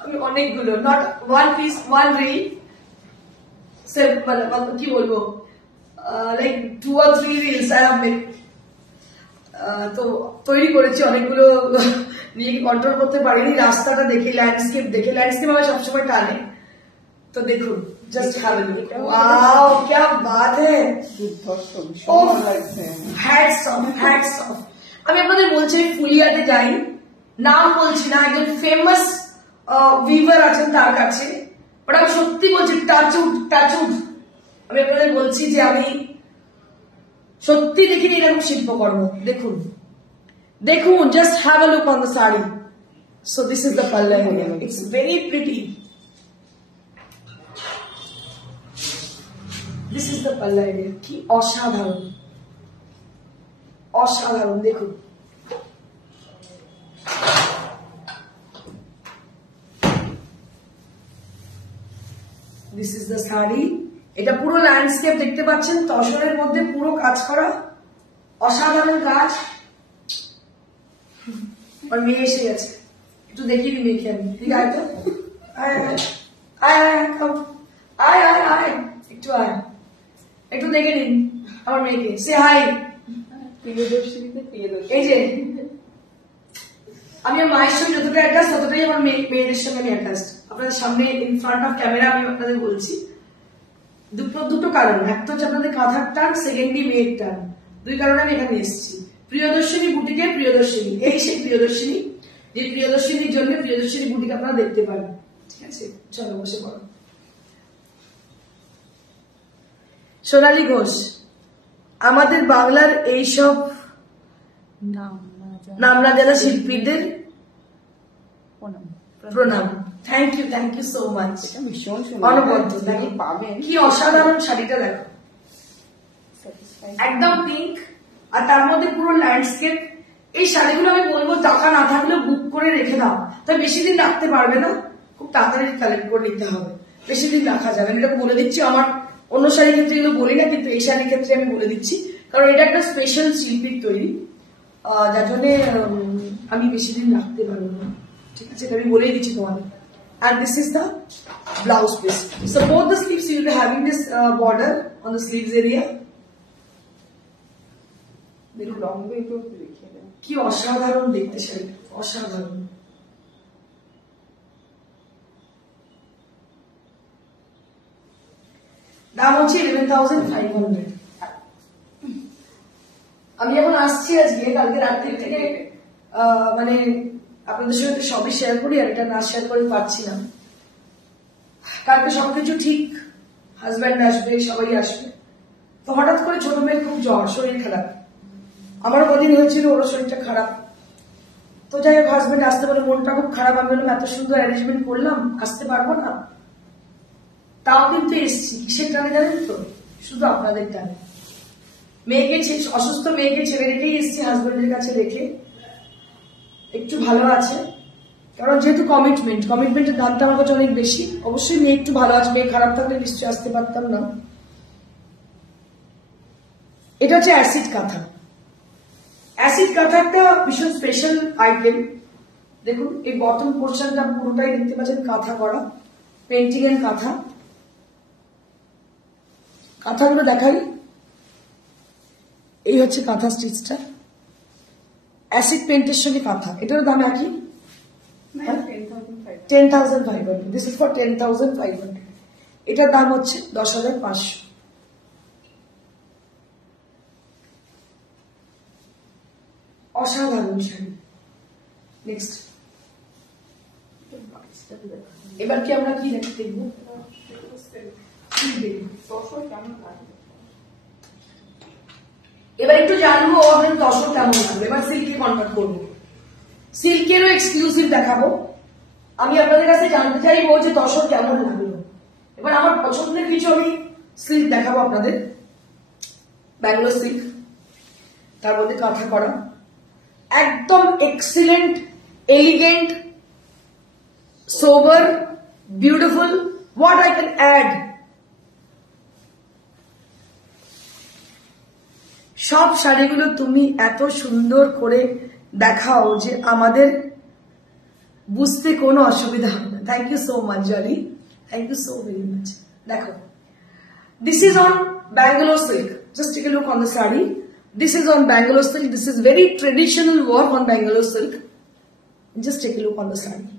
আমি অনেকগুলো, not one piece, one reel, self কি বলবো, like 2 or 3 reels I have made. তো তৈরি করেছি অনেকগুলো, নিজেকে কন্ট্রোল করতে পারিনি। রাস্তাটা দেখে, ল্যান্ডস্কেপ দেখে, ল্যান্ডস্কেপ আমার সবসময় টানে। তো দেখুন, just have a look. Wow, क्या बात है, হ্যাটস অফ, হ্যাটস অফ। আমি আপনাদের বলছি, ফুলিয়াতে যাই, নাম বলছি না, একজন ফেমাস উইভার আছেন তার কাছে, বাট আমি সত্যি বলছি টাচউড, টাচউড। আমি আপনাদের বলছি যে আমি সত্যি দেখিনি এরকম শিল্পকর্ম। দেখুন দেখুন, just have a look on the sari. So this is the পাল্লা area, it's very pretty. This is the পাল্লা এরিয়া। কি অসাধারণ, অসাধারণ। দেখুন দিস ইজ দ্য শাড়ি। এটা পুরো ল্যান্ডস্কেপ দেখতে পাচ্ছেন, তসরের মধ্যে পুরো কাজ করা, অসাধারণ কাজ। আর মেয়ে এসে গেছে, একটু দেখিয়ে দিই মেয়েকে আমি। ঠিক আছে, আয় আয় আয় আয় আয় আয়, একটু আয়, একটু দেখে নিন আমার মেয়েকে। সে হাই। এই যে আমি আমার মায়ের সঙ্গে যতটা অ্যাটাচ, ততটাই আমার মেয়েদের সঙ্গে আমি অ্যাটাচ। আপনাদের সামনে ইন ফ্রন্ট অফ ক্যামেরা আমি আপনাদের বলছি। দুটো কারণ, একটা হচ্ছে আপনাদের কাঁথার টান, সেকেন্ডলি মেয়ের টান। দুই কারণে আমি এখানে এসেছি। প্রিয়দর্শিনী বুটিকের প্রিয়দর্শিনী, এই সেই প্রিয়দর্শিনী, যে প্রিয়দর্শিনীর জন্য প্রিয়দর্শিনী বুটিক আপনারা দেখতে পারেন। ঠিক আছে, চলো বসে পড়ো। সোনালী ঘোষ, আমাদের বাংলার এইসব নাম না জানা শিল্পীদের প্রণাম। Thank you so much. অনবদ্য পাবেন, কি অসাধারণ শাড়িটা দেখো, একদম পিঙ্ক, আর তার মধ্যে পুরো ল্যান্ডস্কেপ। এই শাড়িগুলো আমি বলবো টাকা না থাকলেও বুক করে রেখে দাও, তাই বেশি দিন রাখতে পারবে না, খুব তাড়াতাড়ি কালেক্ট করে নিতে হবে, বেশি দিন রাখা যাবে। আমি এটা বলে দিচ্ছি, আমার অন্য শাড়ির ক্ষেত্রে এগুলো বলি না, কিন্তু এই শাড়ির ক্ষেত্রে আমি বলে দিচ্ছি, কারণ এটা একটা স্পেশাল শিল্পীর তৈরি, যার জন্য আমি বেশি দিন রাখতে পারবো না। ঠিক আছে, আমি বলেই দিচ্ছি তোমাদের। And this is the blouse piece. So both the sleeves you will be having this border on the sleeves area. কি অসাধারণ দেখতে শাড়ি, অসাধারণ। দাম হচ্ছে 11,500। আমি যখন আসছি আজকে, কালকে রাত্রি থেকে মানে আপনাদের সাথে সবই শেয়ার করি, আর এটা না শেয়ার করে পারছি না। কালকে সবকিছু ঠিক, হাজব্যান্ড আসবে, সবাই আসবে, তো হঠাৎ করে ছোট মেয়ের খুব জ্বর, শরীর খারাপ। আমারও কদিন হয়েছিল, ওরও শরীরটা খারাপ। তো যাই হোক, হাজব্যান্ড আসতে পারে, মনটা খুব খারাপ। আমি বললাম এত সুন্দর অ্যারেঞ্জমেন্ট করলাম, আসতে পারবো না, তাও কিন্তু এসছি। কিসের টানে জানেন তো? শুধু আপনাদের টানে। মেয়েকে, অসুস্থ মেয়েকে ছেড়ে রেখেই এসছি, হাজব্যান্ডের কাছে রেখে। একটু ভালো আছে, কারণ যেহেতু কমিটমেন্টের দামটা আমার কাছে অনেক বেশি। অবশ্যই মেয়ে একটু ভালো আছে, মেয়ে খারাপ থাকলে নিশ্চয়ই আসতে পারতাম না। এটা হচ্ছে অ্যাসিড কাঁথা। অ্যাসিড কাঁথা একটা ভীষণ স্পেশাল আইটেম। দেখুন, এই বটম পোর্শনটা পুরোটাই দেখতে পাচ্ছেন কাঁথা করা, পেন্টিং এন্ড কাঁথা। কাঁথাগুলো দেখাই, এই হচ্ছে কাঁথা স্টিচটা, অ্যাসিড পেন্টের সঙ্গে কাঁথা। এটার দাম একই, 10,500। This is for 10,500। এটার দাম হচ্ছে 10,500। অসাধারণ শাড়ি। নেক্সট, এবার কি আমরা কি দেখবো? এবার একটু জানবো আমাদের দর্শক কেমন লাগবে। এবার সিল্কে কন্ট্যাক্ট করবো, সিল্কেরও এক্সক্লুসিভ দেখাবো। আমি আপনাদের কাছে জানতে চাইবো যে দর্শক কেমন লাগলো। এবার আমার পছন্দের কিছু আমি সিল্ক দেখাবো আপনাদের। ব্যাঙ্গালোর সিল্ক, তার মধ্যে কাঁথা করা, একদম excellent, elegant, sober, beautiful. What I can add, সব শাড়িগুলো তুমি এত সুন্দর করে দেখাও যে আমাদের বুঝতে কোনো অসুবিধা হবে না। Thank you so much Jolly, thank you so very much. দেখো, this is on Bangalore silk. Just take a look on the sari. This is on Bangalore silk. This is very traditional work on Bangalore silk. Just take a look on the saree.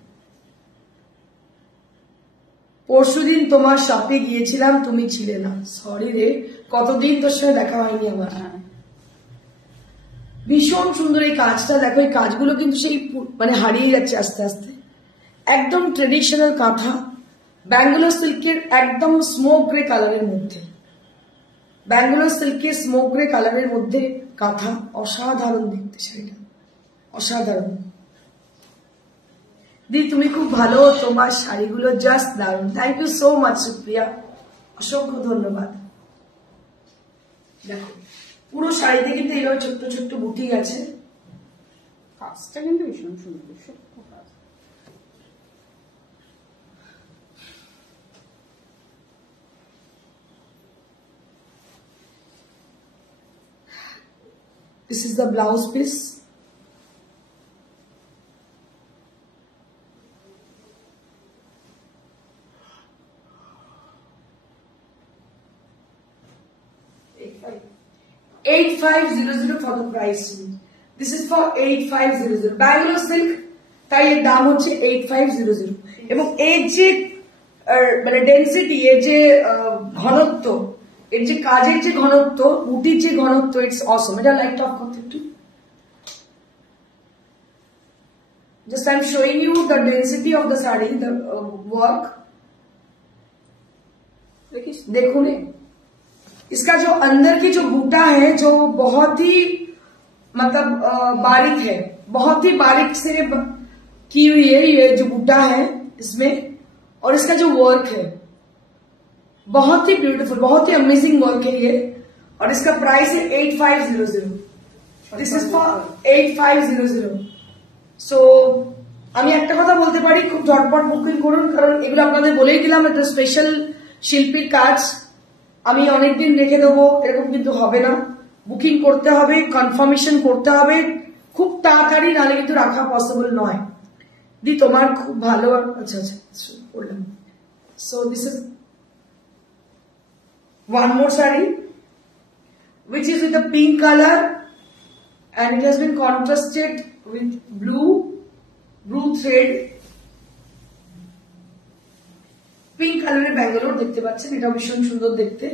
পরশুদিন তোমার শপে গিয়েছিলাম, তুমি ছিলে না। Sorry রে, কতদিন তোর সঙ্গে দেখা হয়নি আমার। ভীষণ সুন্দর এই কাজটা দেখো। এই কাজগুলো কিন্তু সেই মানে হারিয়ে যাচ্ছে আস্তে আস্তে। একদম ট্রেডিশনাল কাঁথা, ব্যাঙ্গালোর সিল্কের একদম স্মোক গ্রে কালারের মধ্যে, ব্যাঙ্গালোর সিল্কের স্মোক গ্রে কালারের মধ্যে কাঁথা। অসাধারণ দেখতে শাড়িটা, অসাধারণ। দি তুমি খুব ভালো, তোমার শাড়িগুলো জাস্ট দারুণ। Thank you so much Supriya, অসংখ্য ধন্যবাদ। দেখো, পুরো শাড়িতে কিন্তু এইভাবে ছোট্ট ছোট্ট বুটি আছে। কাজটা কিন্তু ভীষণ সুন্দর। This is the blouse piece. $8500 for the price. This is for 8500. Bangalore silk, তাই এর দাম হচ্ছে 8500 এবং এর যে মানে ডেন্সিটি, এর যে ঘনত্ব, এর যে কাজের যে ঘনত্ব, বুটির যে ঘনত্ব, ইটস অসম। এটা লাইট অফ করতে একটু। Just I'm showing you the density of the sari, the work. देखो इसका जो अंदर की जो बूटा है जो बहुत ही मतलब बारीक है, बहुत ही बारीक से की हुई है ये जो बूटा है इसमें, और इसका जो वर्क है बहुत ही ब्यूटीफुल, बहुत ही अमेजिंग वर्क है ये, और इसका प्राइस है 8500। This is for 8500। সো আমি একটা কথা বলতে পারি, খুব ঝটপট বুকিং করুন, কারণ এগুলো আপনাদের বলেই দিলাম একটা স্পেশাল শিল্পীর কাজ। আমি অনেকদিন রেখে দেবো এরকম কিন্তু হবে না, বুকিং করতে হবে, কনফার্মেশন করতে হবে খুব তাড়াতাড়ি, নাহলে কিন্তু রাখা পসিবল নয়। দি তোমার খুব ভালো, আচ্ছা আচ্ছা বললাম। So this is one more sari which is with a pink color and it has been contrasted with blue thread. Pink কালারের ব্যাঙ্গালোর দেখতে পাচ্ছেন, এটা ভীষণ সুন্দর দেখতে।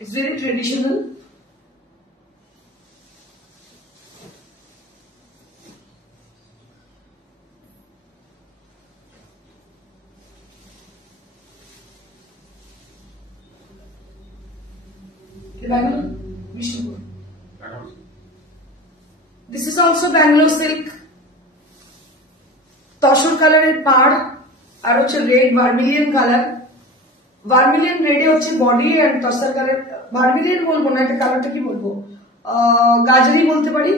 It's very traditional. This is also Bangalore silk. Tussar কালারের পাড়, আর হচ্ছে রেড ভার্মিলিয়ন কালার। ভার্মিলিয়ন রেডে হচ্ছে বডি, আর তসর কালার, ভার্মিলিয়ন বলবো না, এটা কালারটা কি বলবো, গাজরি বলতে পারি।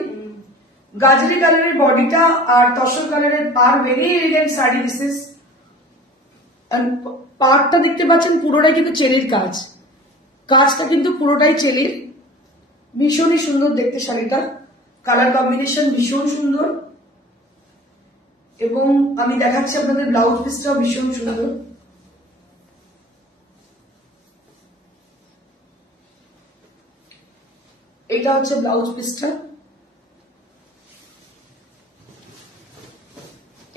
গাজরি কালারের বডিটা আর তসর কালারের পাড়, very elegant sari this is. পাড়টা দেখতে পাচ্ছেন পুরোটাই কিন্তু চেরির কাজ, কাজটা কিন্তু পুরোটাই চেরির, ভীষণই সুন্দর দেখতে শাড়িটা। কালার কম্বিনেশন ভীষণ সুন্দর, এবং আমি দেখাচ্ছি আপনাদের ব্লাউজ পিসটাও ভীষণ সুন্দর। এটা হচ্ছে ব্লাউজ পিসটা,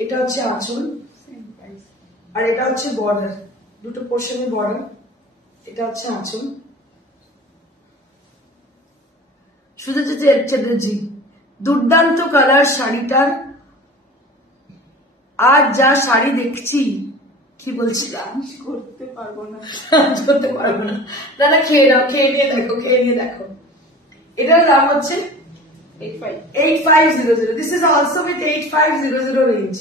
এটা হচ্ছে আঁচল, আর এটা হচ্ছে বর্ডার, দুটো পোর্শনের বর্ডার। এটা হচ্ছে আঁচল। সুজাতা চ্যাটার্জি, দুর্দান্ত কালার শাড়িটার। আজ যা শাড়ি দেখছি, কি বলছিলাম, করতে পারবো না, করতে পারবো না। দাদা খেয়ে নাও, খেয়ে নিয়ে দেখো, খেয়ে নিয়ে দেখো। এটার দাম হচ্ছে 8500। This is also with 8500 range.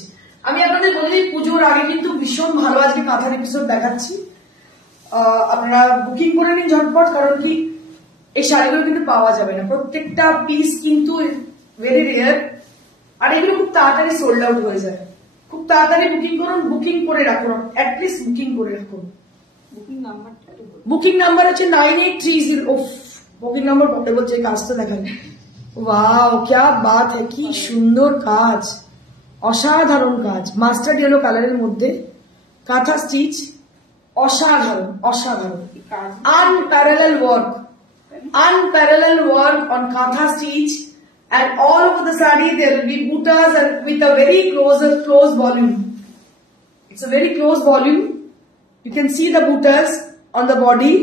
আমি আপনাদের বলি পুজোর আগে কিন্তু ভীষণ ভালো আজকে কাঁথার এপিসোড দেখাচ্ছি, আপনারা বুকিং করে নিন ঝটপট, কারণ কি এই শাড়িগুলো কিন্তু পাওয়া যাবে না, প্রত্যেকটা পিস কিন্তু ভেরি রেয়ার, আর এগুলো খুব তাড়াতাড়ি সোল্ড আউট হয়ে যায়। খুব তাড়াতাড়ি বুকিং করুন, বুকিং করে রাখুন, অ্যাটলিস্ট বুকিং করে রাখুন। বুকিং নাম্বার হচ্ছে 9830। বুকিং নাম্বার বলতে বলছে, কাজটা দেখেন, ওয়াও ক্যা বাত হ্যায়, কি সুন্দর কাজ, অসাধারণ কাজ, মাস্টার্ড ইয়েলো কালারের মধ্যে কাঁথা স্টিচ, অসাধারণ অসাধারণ, unparalleled work on katha stitch, and all over the saree there will be buttas and with a very close volume. It's a very close volume. You can see the buttas on the body.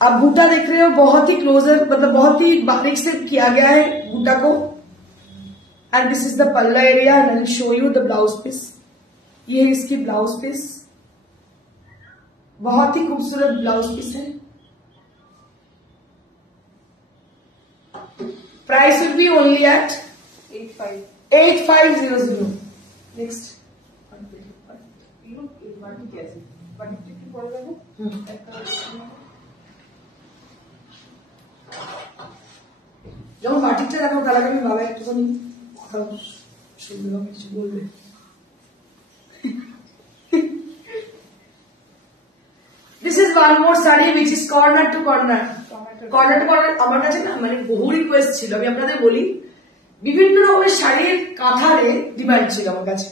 आप बूटा देख रहे हो, बहुत ही closure, मतलब बहुत ही बारीक से किया गया है बूटा को। And this is the palla area, and I will show you the blouse piece. ये है इसकी ब्लाउज पीस, बहुत ही खूबसूरत ब्लाउज पीस है। Price will be only at 8500। Next যখন বাটিকটা রাখবো তার আগে আমি বাবা একটুখানি কথা শুনলাম, কিছু বলবে। This is one more saree which is corner to corner. Corner to corner আমার কাছে না মানে বহু রিকোয়েস্ট ছিল, আমি আপনাদের বলি বিভিন্ন রকমের শাড়ির কাঁথারে ডিমান্ড ছিল আমার কাছে,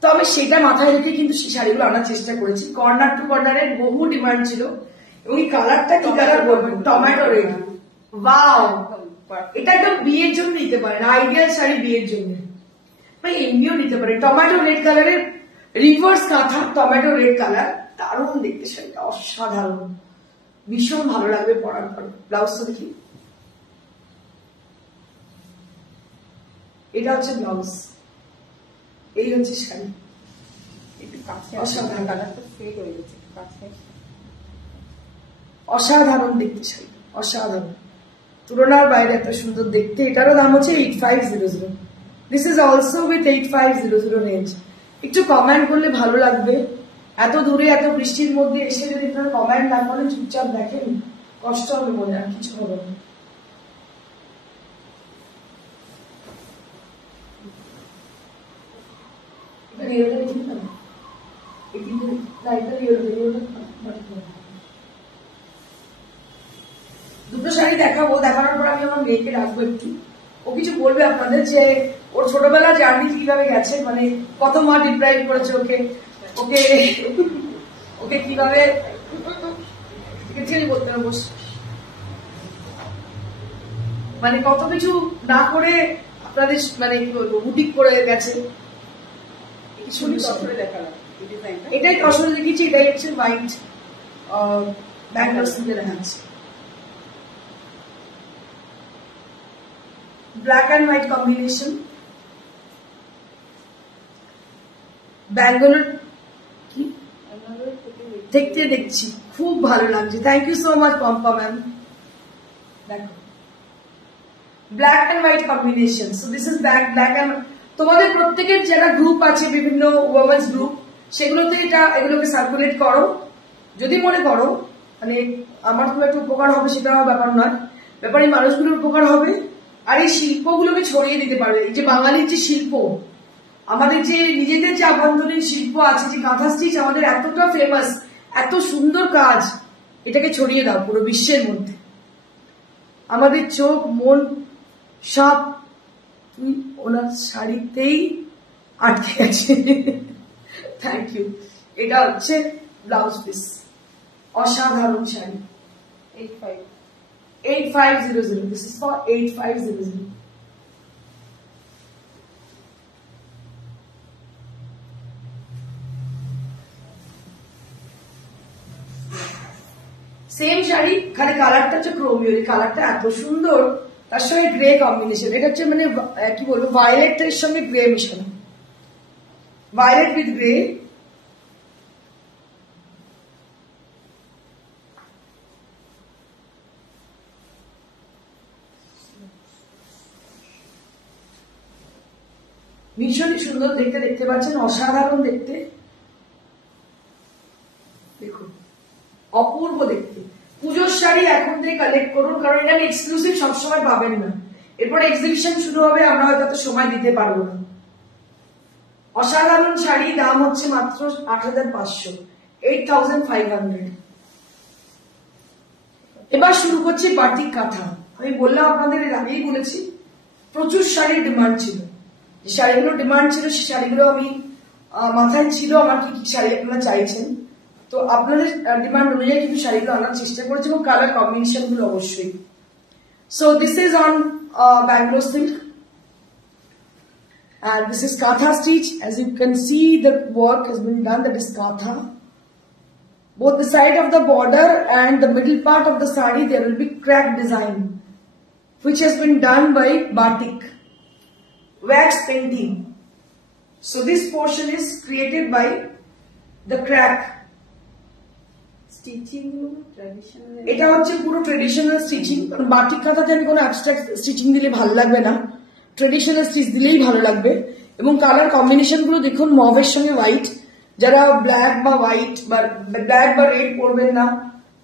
তো আমি সেটা মাথায় রেখে কিন্তু সেই শাড়িগুলো আনার চেষ্টা করেছি। কর্নার টু কর্নারের বহু ডিমান্ড ছিল এবং এই কালারটা কি কালার বলবো, টমেটো রেড। ওয়াও, এটা একদম বিয়ের জন্য নিতে পারেন, আইডিয়াল শাড়ি বিয়ের জন্য, মানে এমনিও নিতে পারেন। টমেটো রেড কালারের রিভার্স কাঁথা, টমেটো রেড কালার, দারুণ দেখতে শাড়িটা, অসাধারণ, ভীষণ ভালো লাগবে পরার পর। ব্লাউজটা দেখি, এটা হচ্ছে ব্লাউজ, এই হচ্ছে শাড়ি। অসাধারণ দেখতে শাড়ি, অসাধারণ, তুলনার বাইরে এত সুন্দর দেখতে। এটারও দাম হচ্ছে 8500। This is also with 8500 range. একটু কমেন্ট করলে ভালো লাগবে, এত দূরে এত বৃষ্টির মধ্যে এসে যদি আপনারা কমেন্ট না করেন, চুপচাপ দেখেন, কষ্ট হবে মনে, আর কিছু হবে না। দুটো শাড়ি দেখাবো, দেখানোর পর আমি আমার মেয়েকে রাখবো একটু, ও কিছু বলবে আপনাদের যে ওর ছোটবেলা জার্নি কিভাবে গেছে, মানে কত মা ডিপ্রাইভ করেছে ওকে, ওকে ওকে কিভাবে বলতে হবে, মানে কত কিছু না করে আপনাদের মানে কি বলবো বুটিক করে গেছে। এটাই আসলে লিখেছি, এটাই হচ্ছে হোয়াইট ব্যাঙ্গলস থেকে দেখাচ্ছে, black and white combination, Bangalore কি দেখতে দেখছি, খুব ভালো লাগছে। Thank you so much Pompa ma'am. দেখো black and white combination, so this is black and, তোমাদের প্রত্যেকের যারা গ্রুপ আছে বিভিন্ন ওমেন্স গ্রুপ, সেগুলোতে এগুলোকে সার্কুলেট করো, যদি মনে করো মানে আমার খুব একটা উপকার হবে সেটা ব্যাপার নয়, ব্যাপারে মানুষগুলোর উপকার হবে, আর এই শিল্পগুলোকে ছড়িয়ে দিতে পারবে। এই যে বাঙালির যে শিল্প, আমাদের যে নিজেদের যে আভ্যন্তরীণ শিল্প আছে, যে কাঁথা স্টিচ আমাদের এতটা ফেমাস, এত সুন্দর কাজ, এটাকে ছড়িয়ে দাও পুরো বিশ্বের মধ্যে। আমাদের চোখ মন সব ওনার শাড়িতেই আটকে গেছে। Thank you. এটা হচ্ছে ব্লাউজ পিস, অসাধারণ sari, 8500। This is for 8500। Same sari, খালি কালারটা হচ্ছে ক্রোমিও, কালারটা এত সুন্দর, তার সঙ্গে গ্রে কম্বিনেশন। এটা হচ্ছে মানে কি বলবো, ভায়োলেটের সঙ্গে গ্রে মিশানো, ভায়োলেট উইথ গ্রে। ভীষণই সুন্দর দেখতে, দেখতে পাচ্ছেন, অসাধারণ দেখতে, দেখুন অপূর্ব দেখতে। পুজোর শাড়ি এখন থেকে কালেক্ট করুন, কারণ এটা এক্সক্লুসিভ সবসময় পাবেন না, এরপরে এক্সিবিশন শুরু হবে, আমরা হয়তো এত সময় দিতে পারবো না। অসাধারণ শাড়ি, দাম হচ্ছে মাত্র 8500, 8500। এবার শুরু করছি বাটিক কাঁথা। আমি বললাম আপনাদের, এর আগেই বলেছি প্রচুর শাড়ির ডিমান্ড ছিল, যে শাড়িগুলো ডিমান্ড ছিল সেই শাড়িগুলো আমি মাথায় ছিল আমার কি কি শাড়ি আপনারা চাইছেন, তো আপনাদের ডিমান্ড অনুযায়ী কিন্তু শাড়িগুলো আনার চেষ্টা করেছি, এবং কালার কম্বিনেশন গুলো অবশ্যই। So this is on Bangalore silk and this is katha stitch. As you can see, the work has been done, that is katha. Both the side of the border and the middle part of the sari, there will be crack design, which has been done by batik wax painting. So this portion is created by the crack. Stitching traditional, এটা হচ্ছে পুরো traditional stitching, কারণ batik কাঁথাতে আমি কোনো abstract stitching দিলে ভালো লাগবে না, ট্রেডিশনাল স্টিচ দিলেই ভালো লাগবে। এবং কালার কম্বিনেশন গুলো দেখুন, মভের সঙ্গে হোয়াইট, যারা ব্ল্যাক বা হোয়াইট বা ব্ল্যাক বা রেড পরবেন না,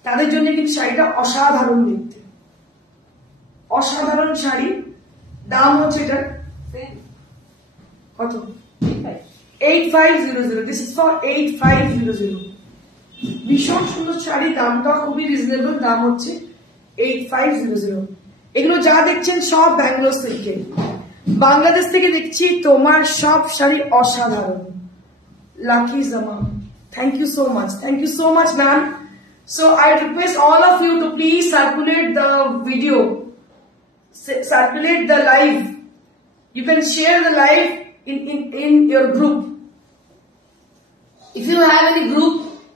তাদের জন্য কিন্তু শাড়িটা অসাধারণ দেখতে, অসাধারণ শাড়ি। দাম হচ্ছে এটার কত, 8500। This is for 8500। ভীষণ সুন্দর শাড়ি, দামটা খুবই রিজনেবল, দাম হচ্ছে 8500। এগুলো যা দেখছেন সব ব্যাঙ্গালোর সিল্কের। বাংলাদেশ থেকে দেখছি তোমার সব শাড়ি অসাধারণ। লাকি জামা, thank you so much ma'am. So I request all of you to please circulate the video, circulate the live. You can share the live in your group. If you have any group,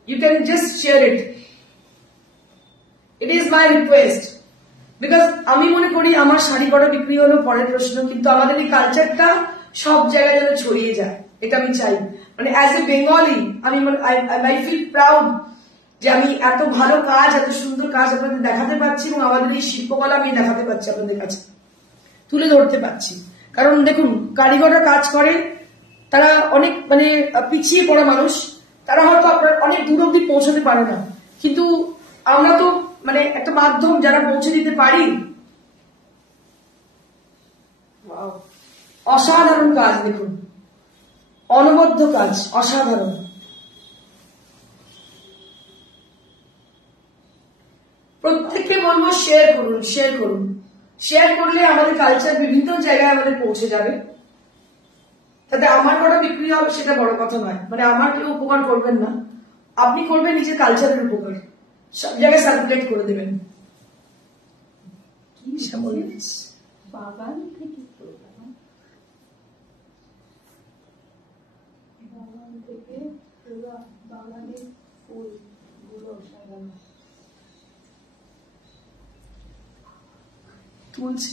you can just share it. It is my request. Because আমি মনে করি আমার শাড়ি পরা বিক্রি হলো পরের প্রশ্ন, কিন্তু আমাদের এই কালচারটা সব জায়গায় যেন ছড়িয়ে যায়, এটা আমি চাই। মানে অ্যাজ এ বেঙ্গলি আমি আই ফিল প্রাউড যে আমি এত ভালো কাজ, এত সুন্দর কাজ আপনাদের দেখাতে পারছি, এবং আমাদের এই শিল্পকলা আমি দেখাতে পারছি, আপনাদের কাছে তুলে ধরতে পারছি। কারণ দেখুন, কারিগররা কাজ করে, তারা অনেক মানে পিছিয়ে পড়া মানুষ, তারা হয়তো আপনার অনেক দূর অব্দি পৌঁছাতে পারে না, কিন্তু আমরা তো মানে একটা মাধ্যম যারা পৌঁছে দিতে পারি। অসাধারণ কাজ, দেখুন অনবদ্য কাজ, অসাধারণ। প্রত্যেককে বলবো শেয়ার করুন, শেয়ার করুন। শেয়ার করলে আমাদের কালচার বিভিন্ন জায়গায় আমাদের পৌঁছে যাবে। তাতে আমার কটা বিক্রি হবে সেটা বড় কথা নয়, মানে আমার কেউ উপকার করবেন না, আপনি করবেন নিজের কালচারের উপকার, সব জায়গায় সার্কুলেট করে দেবেন। বাগান থেকে বাগানের ফুলগুলো সাজানো, তুলছি,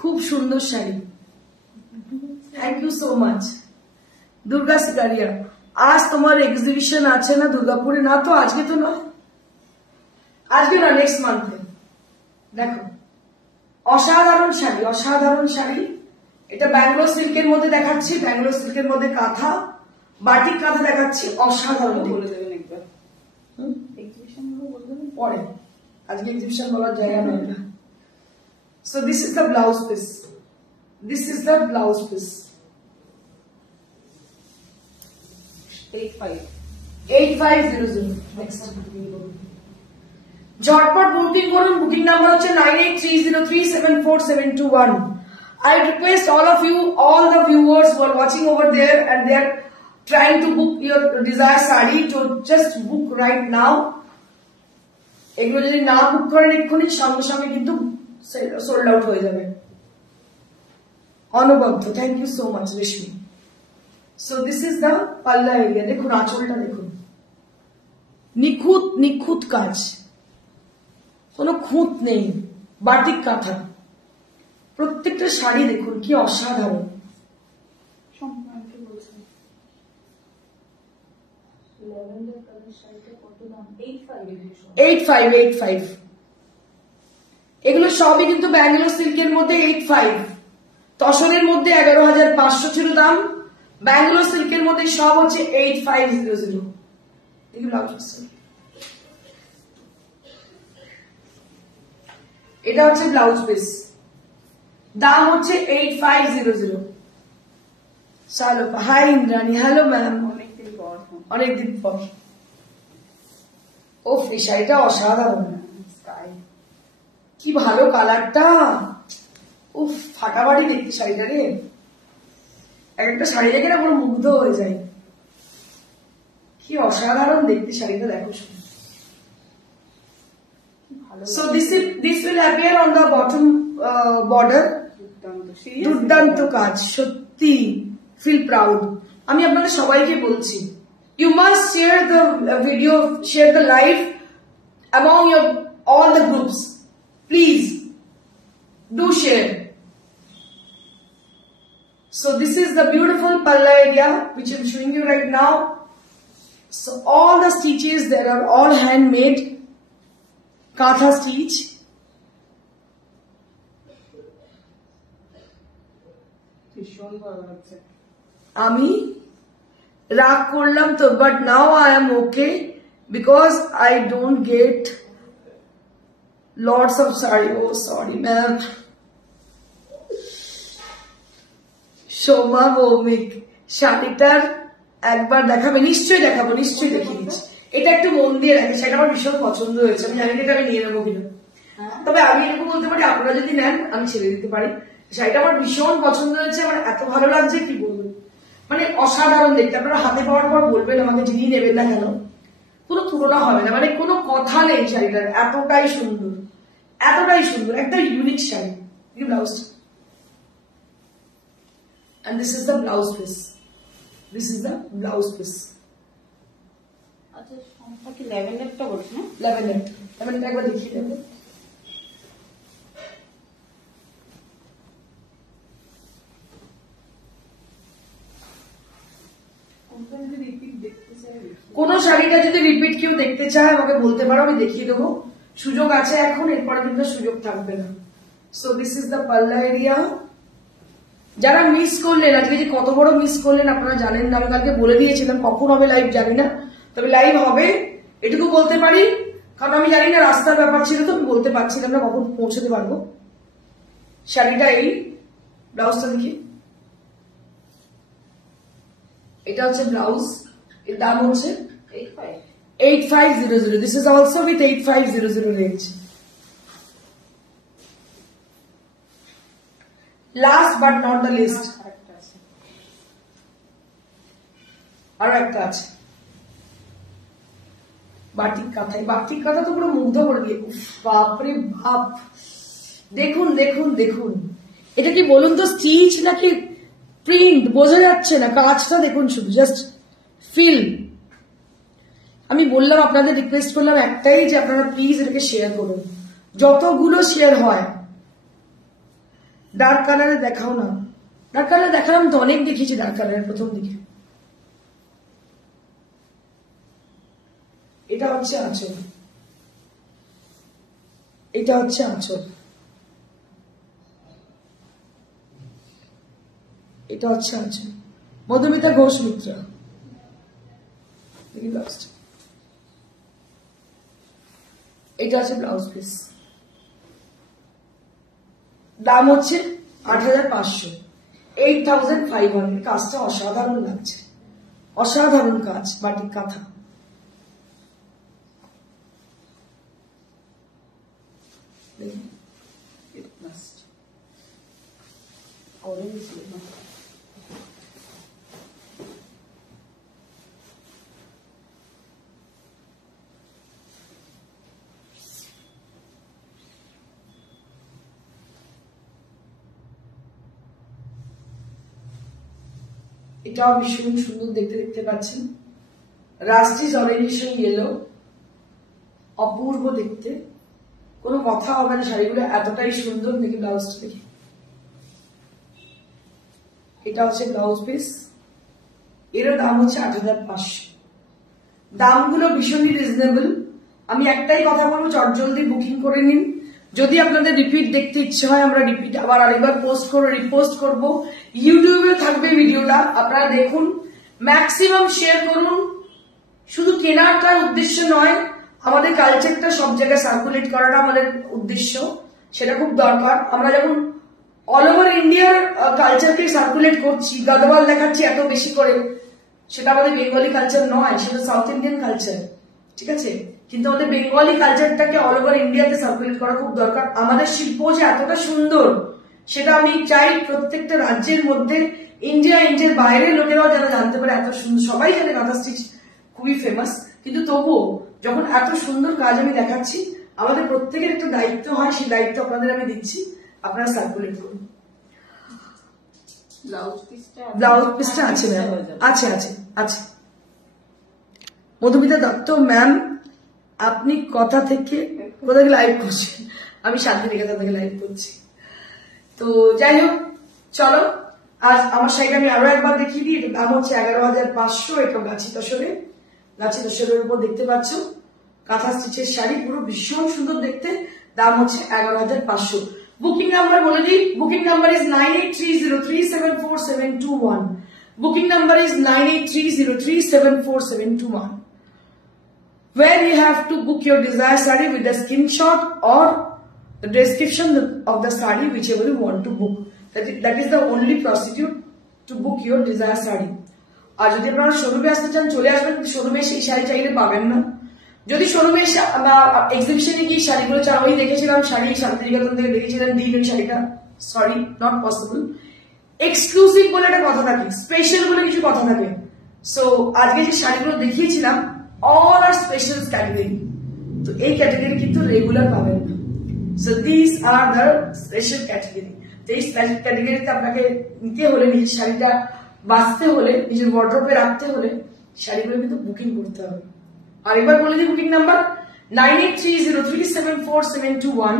খুব সুন্দর sari. Thank you so much. Durga Sikaria, আজ তোমার এক্সিবিশন আছে না দুর্গাপুরে? না তো, আজকে তো নয়, আজকে না, নেক্সট মান্থে। দেখো অসাধারণ শাড়ি, অসাধারণ শাড়ি। এটা ব্যাঙ্গালোর সিল্কের মধ্যে দেখাচ্ছি, ব্যাঙ্গালোর সিল্কের মধ্যে কাঁথা, বাটিক কাঁথা দেখাচ্ছি, অসাধারণ। বলে দেবেন একবার এক্সিবিশন গুলো বলে দেবেন পরে, আজকে এক্সিবিশন বলার জায়গা নেই না। So this is the blouse piece. This is the blouse piece. 8500 next. ঝটপট বুকিং করুন, বুকিং নাম্বার হচ্ছে 9830374721. I request all of you, all the viewers who are watching over there and they are trying to book your desired sari, to just book right now. এগুলো যদি না বুক করেন এক্ষুনি সঙ্গে সঙ্গে কিন্তু সোল্ড আউট হয়ে যাবে। অনবদ্য, thank you so much Reshmi. So this is the পাল্লা এরিয়া। দেখুন আঁচলটা দেখুন, নিখুঁত নিখুঁত কাজ, কোনো খুঁত নেই, বাটিক কাঁথা। প্রত্যেকটা শাড়ি দেখুন কি অসাধারণ। সম্পূর্ণ বলছেন ল্যাভেন্ডার কালার শাড়িটা কত দাম? 8585। এগুলো সবই কিন্তু ব্যাঙ্গালোর সিল্কের মধ্যে 85। তসরের মধ্যে 11500 ছিল দাম, ব্যাঙ্গালোর সিল্কের মধ্যে সব হচ্ছে 8500। এটা হচ্ছে ব্লাউজ পিস, দাম হচ্ছে 8500। চলো, হাই ইন্দ্রাণী, হ্যালো ম্যাম, অনেকদিন পর। ও এই শাড়িটা অসাধারণ, কি ভালো কালারটা, উফ ফাটাফাটি দেখতে শাড়িটা রে। এক একটা শাড়ি দেখে না পুরো মুগ্ধ হয়ে যায়, কি অসাধারণ দেখতে শাড়িটা, দেখো। So this will appear on the bottom border. দুর্দান্ত কাজ, সত্যি ফিল প্রাউড। আমি আপনাদের সবাইকে বলছি, you must share the video, share the live among your all the groups. Please do share. So this is the beautiful palla area which I'm showing you right now. So all the stitches there are all handmade katha stitch. আমি রাগ করলাম তো, but now I am okay because I don't get lots of sari. Oh sorry ma'am. Soma Bhowmik, শাড়িটার একবার দেখাবে? নিশ্চয়ই দেখাবো, নিশ্চয়ই দেখিয়ে দিচ্ছি। এটা একটু মন দিয়ে রাখি, সেটা আমার ভীষণ পছন্দ হয়েছে। আমি জানি এটা আমি নিয়ে নেবো কিনা, তবে আমি এরকম বলতে পারি আপনারা যদি নেন আমি ছেড়ে দিতে পারি। শাড়িটা আমার ভীষণ পছন্দ হয়েছে, আমার এত ভালো লাগছে কি বলবো, মানে অসাধারণ দেখতে। আপনারা হাতে পাওয়ার পর বলবেন আমাকে যিনি নেবেন না কেন, কোনো তুলনা হবে না, মানে কোনো কথা নেই শাড়িটার, এতটাই সুন্দর, এতটাই সুন্দর, একটা ইউনিক শাড়ি। ব্লাউজটা, and this is the blouse piece, this is the blouse piece। আচ্ছা, সংখ্যা কি ল্যাভেন্ডারটা বলছেন? ল্যাভেন্ডার, ল্যাভেন্ডার একবার দেখিয়ে দেবো। কোন শাড়িটা যদি রিপিট কেউ দেখতে চায় আমাকে বলতে পারো, আমি দেখিয়ে দেবো। সুযোগ আছে এখন, এরপরে কিন্তু সুযোগ থাকবে না। সো দিস ইজ দ্য পাল্লা এরিয়া। যারা মিস করলেন, আজকে যে কত বড় মিস করলেন আপনারা জানেন না। আমি কালকে বলে দিয়েছিলাম কখন হবে লাইভ জানি না, তবে লাইভ হবে এটুকু বলতে পারি, কারণ আমি জানি না, রাস্তার ব্যাপার ছিল তো আমি বলতে পারছিলাম না কখন পৌঁছতে পারবো। শাড়িটা এই, ব্লাউজটা দেখি, এটা হচ্ছে ব্লাউজ, এর দাম হচ্ছে 8500। This is also with 8500 range. Last but not the least, আরো একটা আছে বাটিক কাঁথা। বাটিক কাঁথা তো পুরো মুগ্ধ করে দিয়ে, বাপরে বাপ, দেখুন দেখুন দেখুন, এটা কি বলুন তো স্টিচ নাকি প্রিন্ট বোঝা যাচ্ছে না, কাজটা দেখুন শুধু, জাস্ট ফিল। আমি বললাম আপনাদের রিকোয়েস্ট করলাম একটাই, যে আপনারা প্লিজ এটাকে শেয়ার করুন, যতগুলো শেয়ার হয়। ডার্ক কালারে দেখাও না, ডার্ক কালারে দেখালাম তো, অনেক দেখিয়েছি ডার্ক কালারের প্রথম দিকে। এটা হচ্ছে আঁচল, এটা হচ্ছে আঁচল, এটা হচ্ছে আঁচল। মধুমিতা ঘোষ মিত্রা, এটা আছে ব্লাউজ পিস, দাম হচ্ছে 8500, 8500। কাজটা অসাধারণ লাগছে, অসাধারণ কাজ, বাটিক কাঁথা। এটাও ভীষণ সুন্দর দেখতে, দেখতে পাচ্ছেন। রাস্টিজ অরেঞ্জ ইয়েলো, অপূর্ব দেখতে, কোনো কথা হবে না, শাড়িগুলো এতটাই সুন্দর। দেখি ব্লাউজটা দেখি, এটা হচ্ছে ব্লাউজ পিস, এর দাম হচ্ছে 8500। দামগুলো ভীষণই রিজনেবল। আমি একটাই কথা বলবো, চটজলদি বুকিং করে নিন। যদি আপনাদের রিপিট দেখতে ইচ্ছে হয়, আমরা রিপিট আবার আরেকবার পোস্ট করে রিপোস্ট করবো, ইউটিউবে থাকবে ভিডিওটা, আপনারা দেখুন, ম্যাক্সিমাম শেয়ার করুন। শুধু কেনাটার উদ্দেশ্য নয়, আমাদের কালচারটা সব জায়গায় সার্কুলেট করাটা আমাদের উদ্দেশ্য, সেটা খুব দরকার। আমরা যখন অল ওভার ইন্ডিয়ার কালচারকে সার্কুলেট করছি, গদওয়াল দেখাচ্ছি এত বেশি করে, সেটা আমাদের বেঙ্গলি কালচার নয়, সেটা সাউথ ইন্ডিয়ান কালচার, ঠিক আছে? কিন্তু আমাদের বেঙ্গলি কালচারটাকে অল ওভার ইন্ডিয়াতে সার্কুলেট করা খুব দরকার। আমাদের শিল্প যে এতটা সুন্দর, সেটা আমি চাই প্রত্যেকটা রাজ্যের মধ্যে, ইন্ডিয়ার বাইরের লোকেরাও যেন জানতে পারে এত সুন্দর। সবাই জানে কাঁথা স্টিচ খুবই ফেমাস, কিন্তু তবুও যখন এত সুন্দর কাজ আমি দেখাচ্ছি, আমাদের প্রত্যেকের একটা দায়িত্ব হয়, সেই দায়িত্ব আপনাদের আমি দিচ্ছি, আপনারা সার্কুলেট করুন। ব্লাউজ পিসটা আছে ম্যাম, আছে আছে আছে। মধুমিতা দত্ত ম্যাম, আপনি কোথা থেকে লাইভ করছেন? আমি শান্তিনিকেতন থেকে লাইভ করছি। তো যাই হোক, চলো আজ আমার শাড়িটা আমি আরো একবার দেখিয়ে দিই। দাম হচ্ছে 11500। এটা গাছি তসরের উপর দেখতে পাচ্ছ, কাঁথা স্টিচের শাড়ি, পুরো ভীষণ সুন্দর দেখতে। দাম হচ্ছে 11500। বুকিং নাম্বার বলে দিই, booking number is 9830374721। Booking number is 9830374721, where you have to book your desired saree with the screenshot or the description of the saree, whichever you want to book. That is the only procedure to book your desired saree. আর যদি আপনারা শোরুমে আসতে চান চলে আসবেন, শোরুমে সেই শাড়ি চাইলে পাবেন না। যদি শোরুমে এক্সিবিশনে গিয়ে শাড়িগুলো ওই দেখেছিলাম, শাড়ি শান্তিনিকেতন থেকে দেখেছিলাম ডিপ শাড়িটা, সরি নট পসিবল। এক্সক্লুসিভ বলে একটা কথা থাকে, স্পেশাল বলে কিছু কথা থাকে। সো আজকে যে শাড়িগুলো দেখিয়েছিলাম অল আর স্পেশাল ক্যাটাগরি, তো এই ক্যাটাগরি কিন্তু রেগুলার পাবেন না। So this are the special category. তো এই স্পেশাল ক্যাটাগরিতে আপনাকে নিতে হলে, নিজের শাড়িটা বাঁচতে হলে, নিজের ওয়ার্ড্রোবে রাখতে হলে শাড়িগুলো কিন্তু বুকিং করতে হবে। আর এবার বলে দিই বুকিং নাম্বার 9830374721,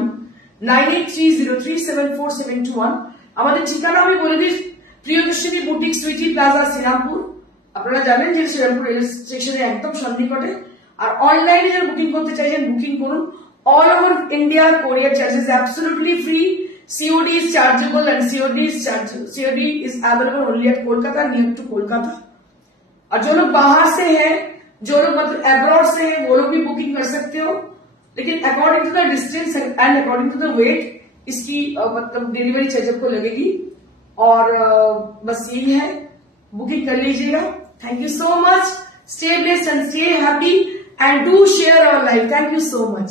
9830374721। আমাদের ঠিকানা আমি বলে দিই, প্রিয়দর্শিনী বুটিক, সুইটি প্লাজা, শ্রীরামপুর। আপনারা জানেন যে শ্রীরামপুর রেল স্টেশনে একদম সন্নিকটে। আর অনলাইনে যারা বুকিং করতে চাইছেন বুকিং করুন। অল ওভার ইন্ডিয়া কোরিয়ার charges absolutely free. COD is chargeable and COD is available only at Kolkata, near to Kolkata। और जो लोग बाहर से हैं, जो लोग मतलब अब्रॉड से हैं, वो लोग भी बुकिंग कर सकते हो, लेकिन according to the distance and according to the weight इसकी मतलब डिलीवरी चार्ज आपको लगेगी। और बस यही है, बुकिंग कर लीजिएगा। Thank you so much, stay blessed and stay happy and do share our life. Thank you so much.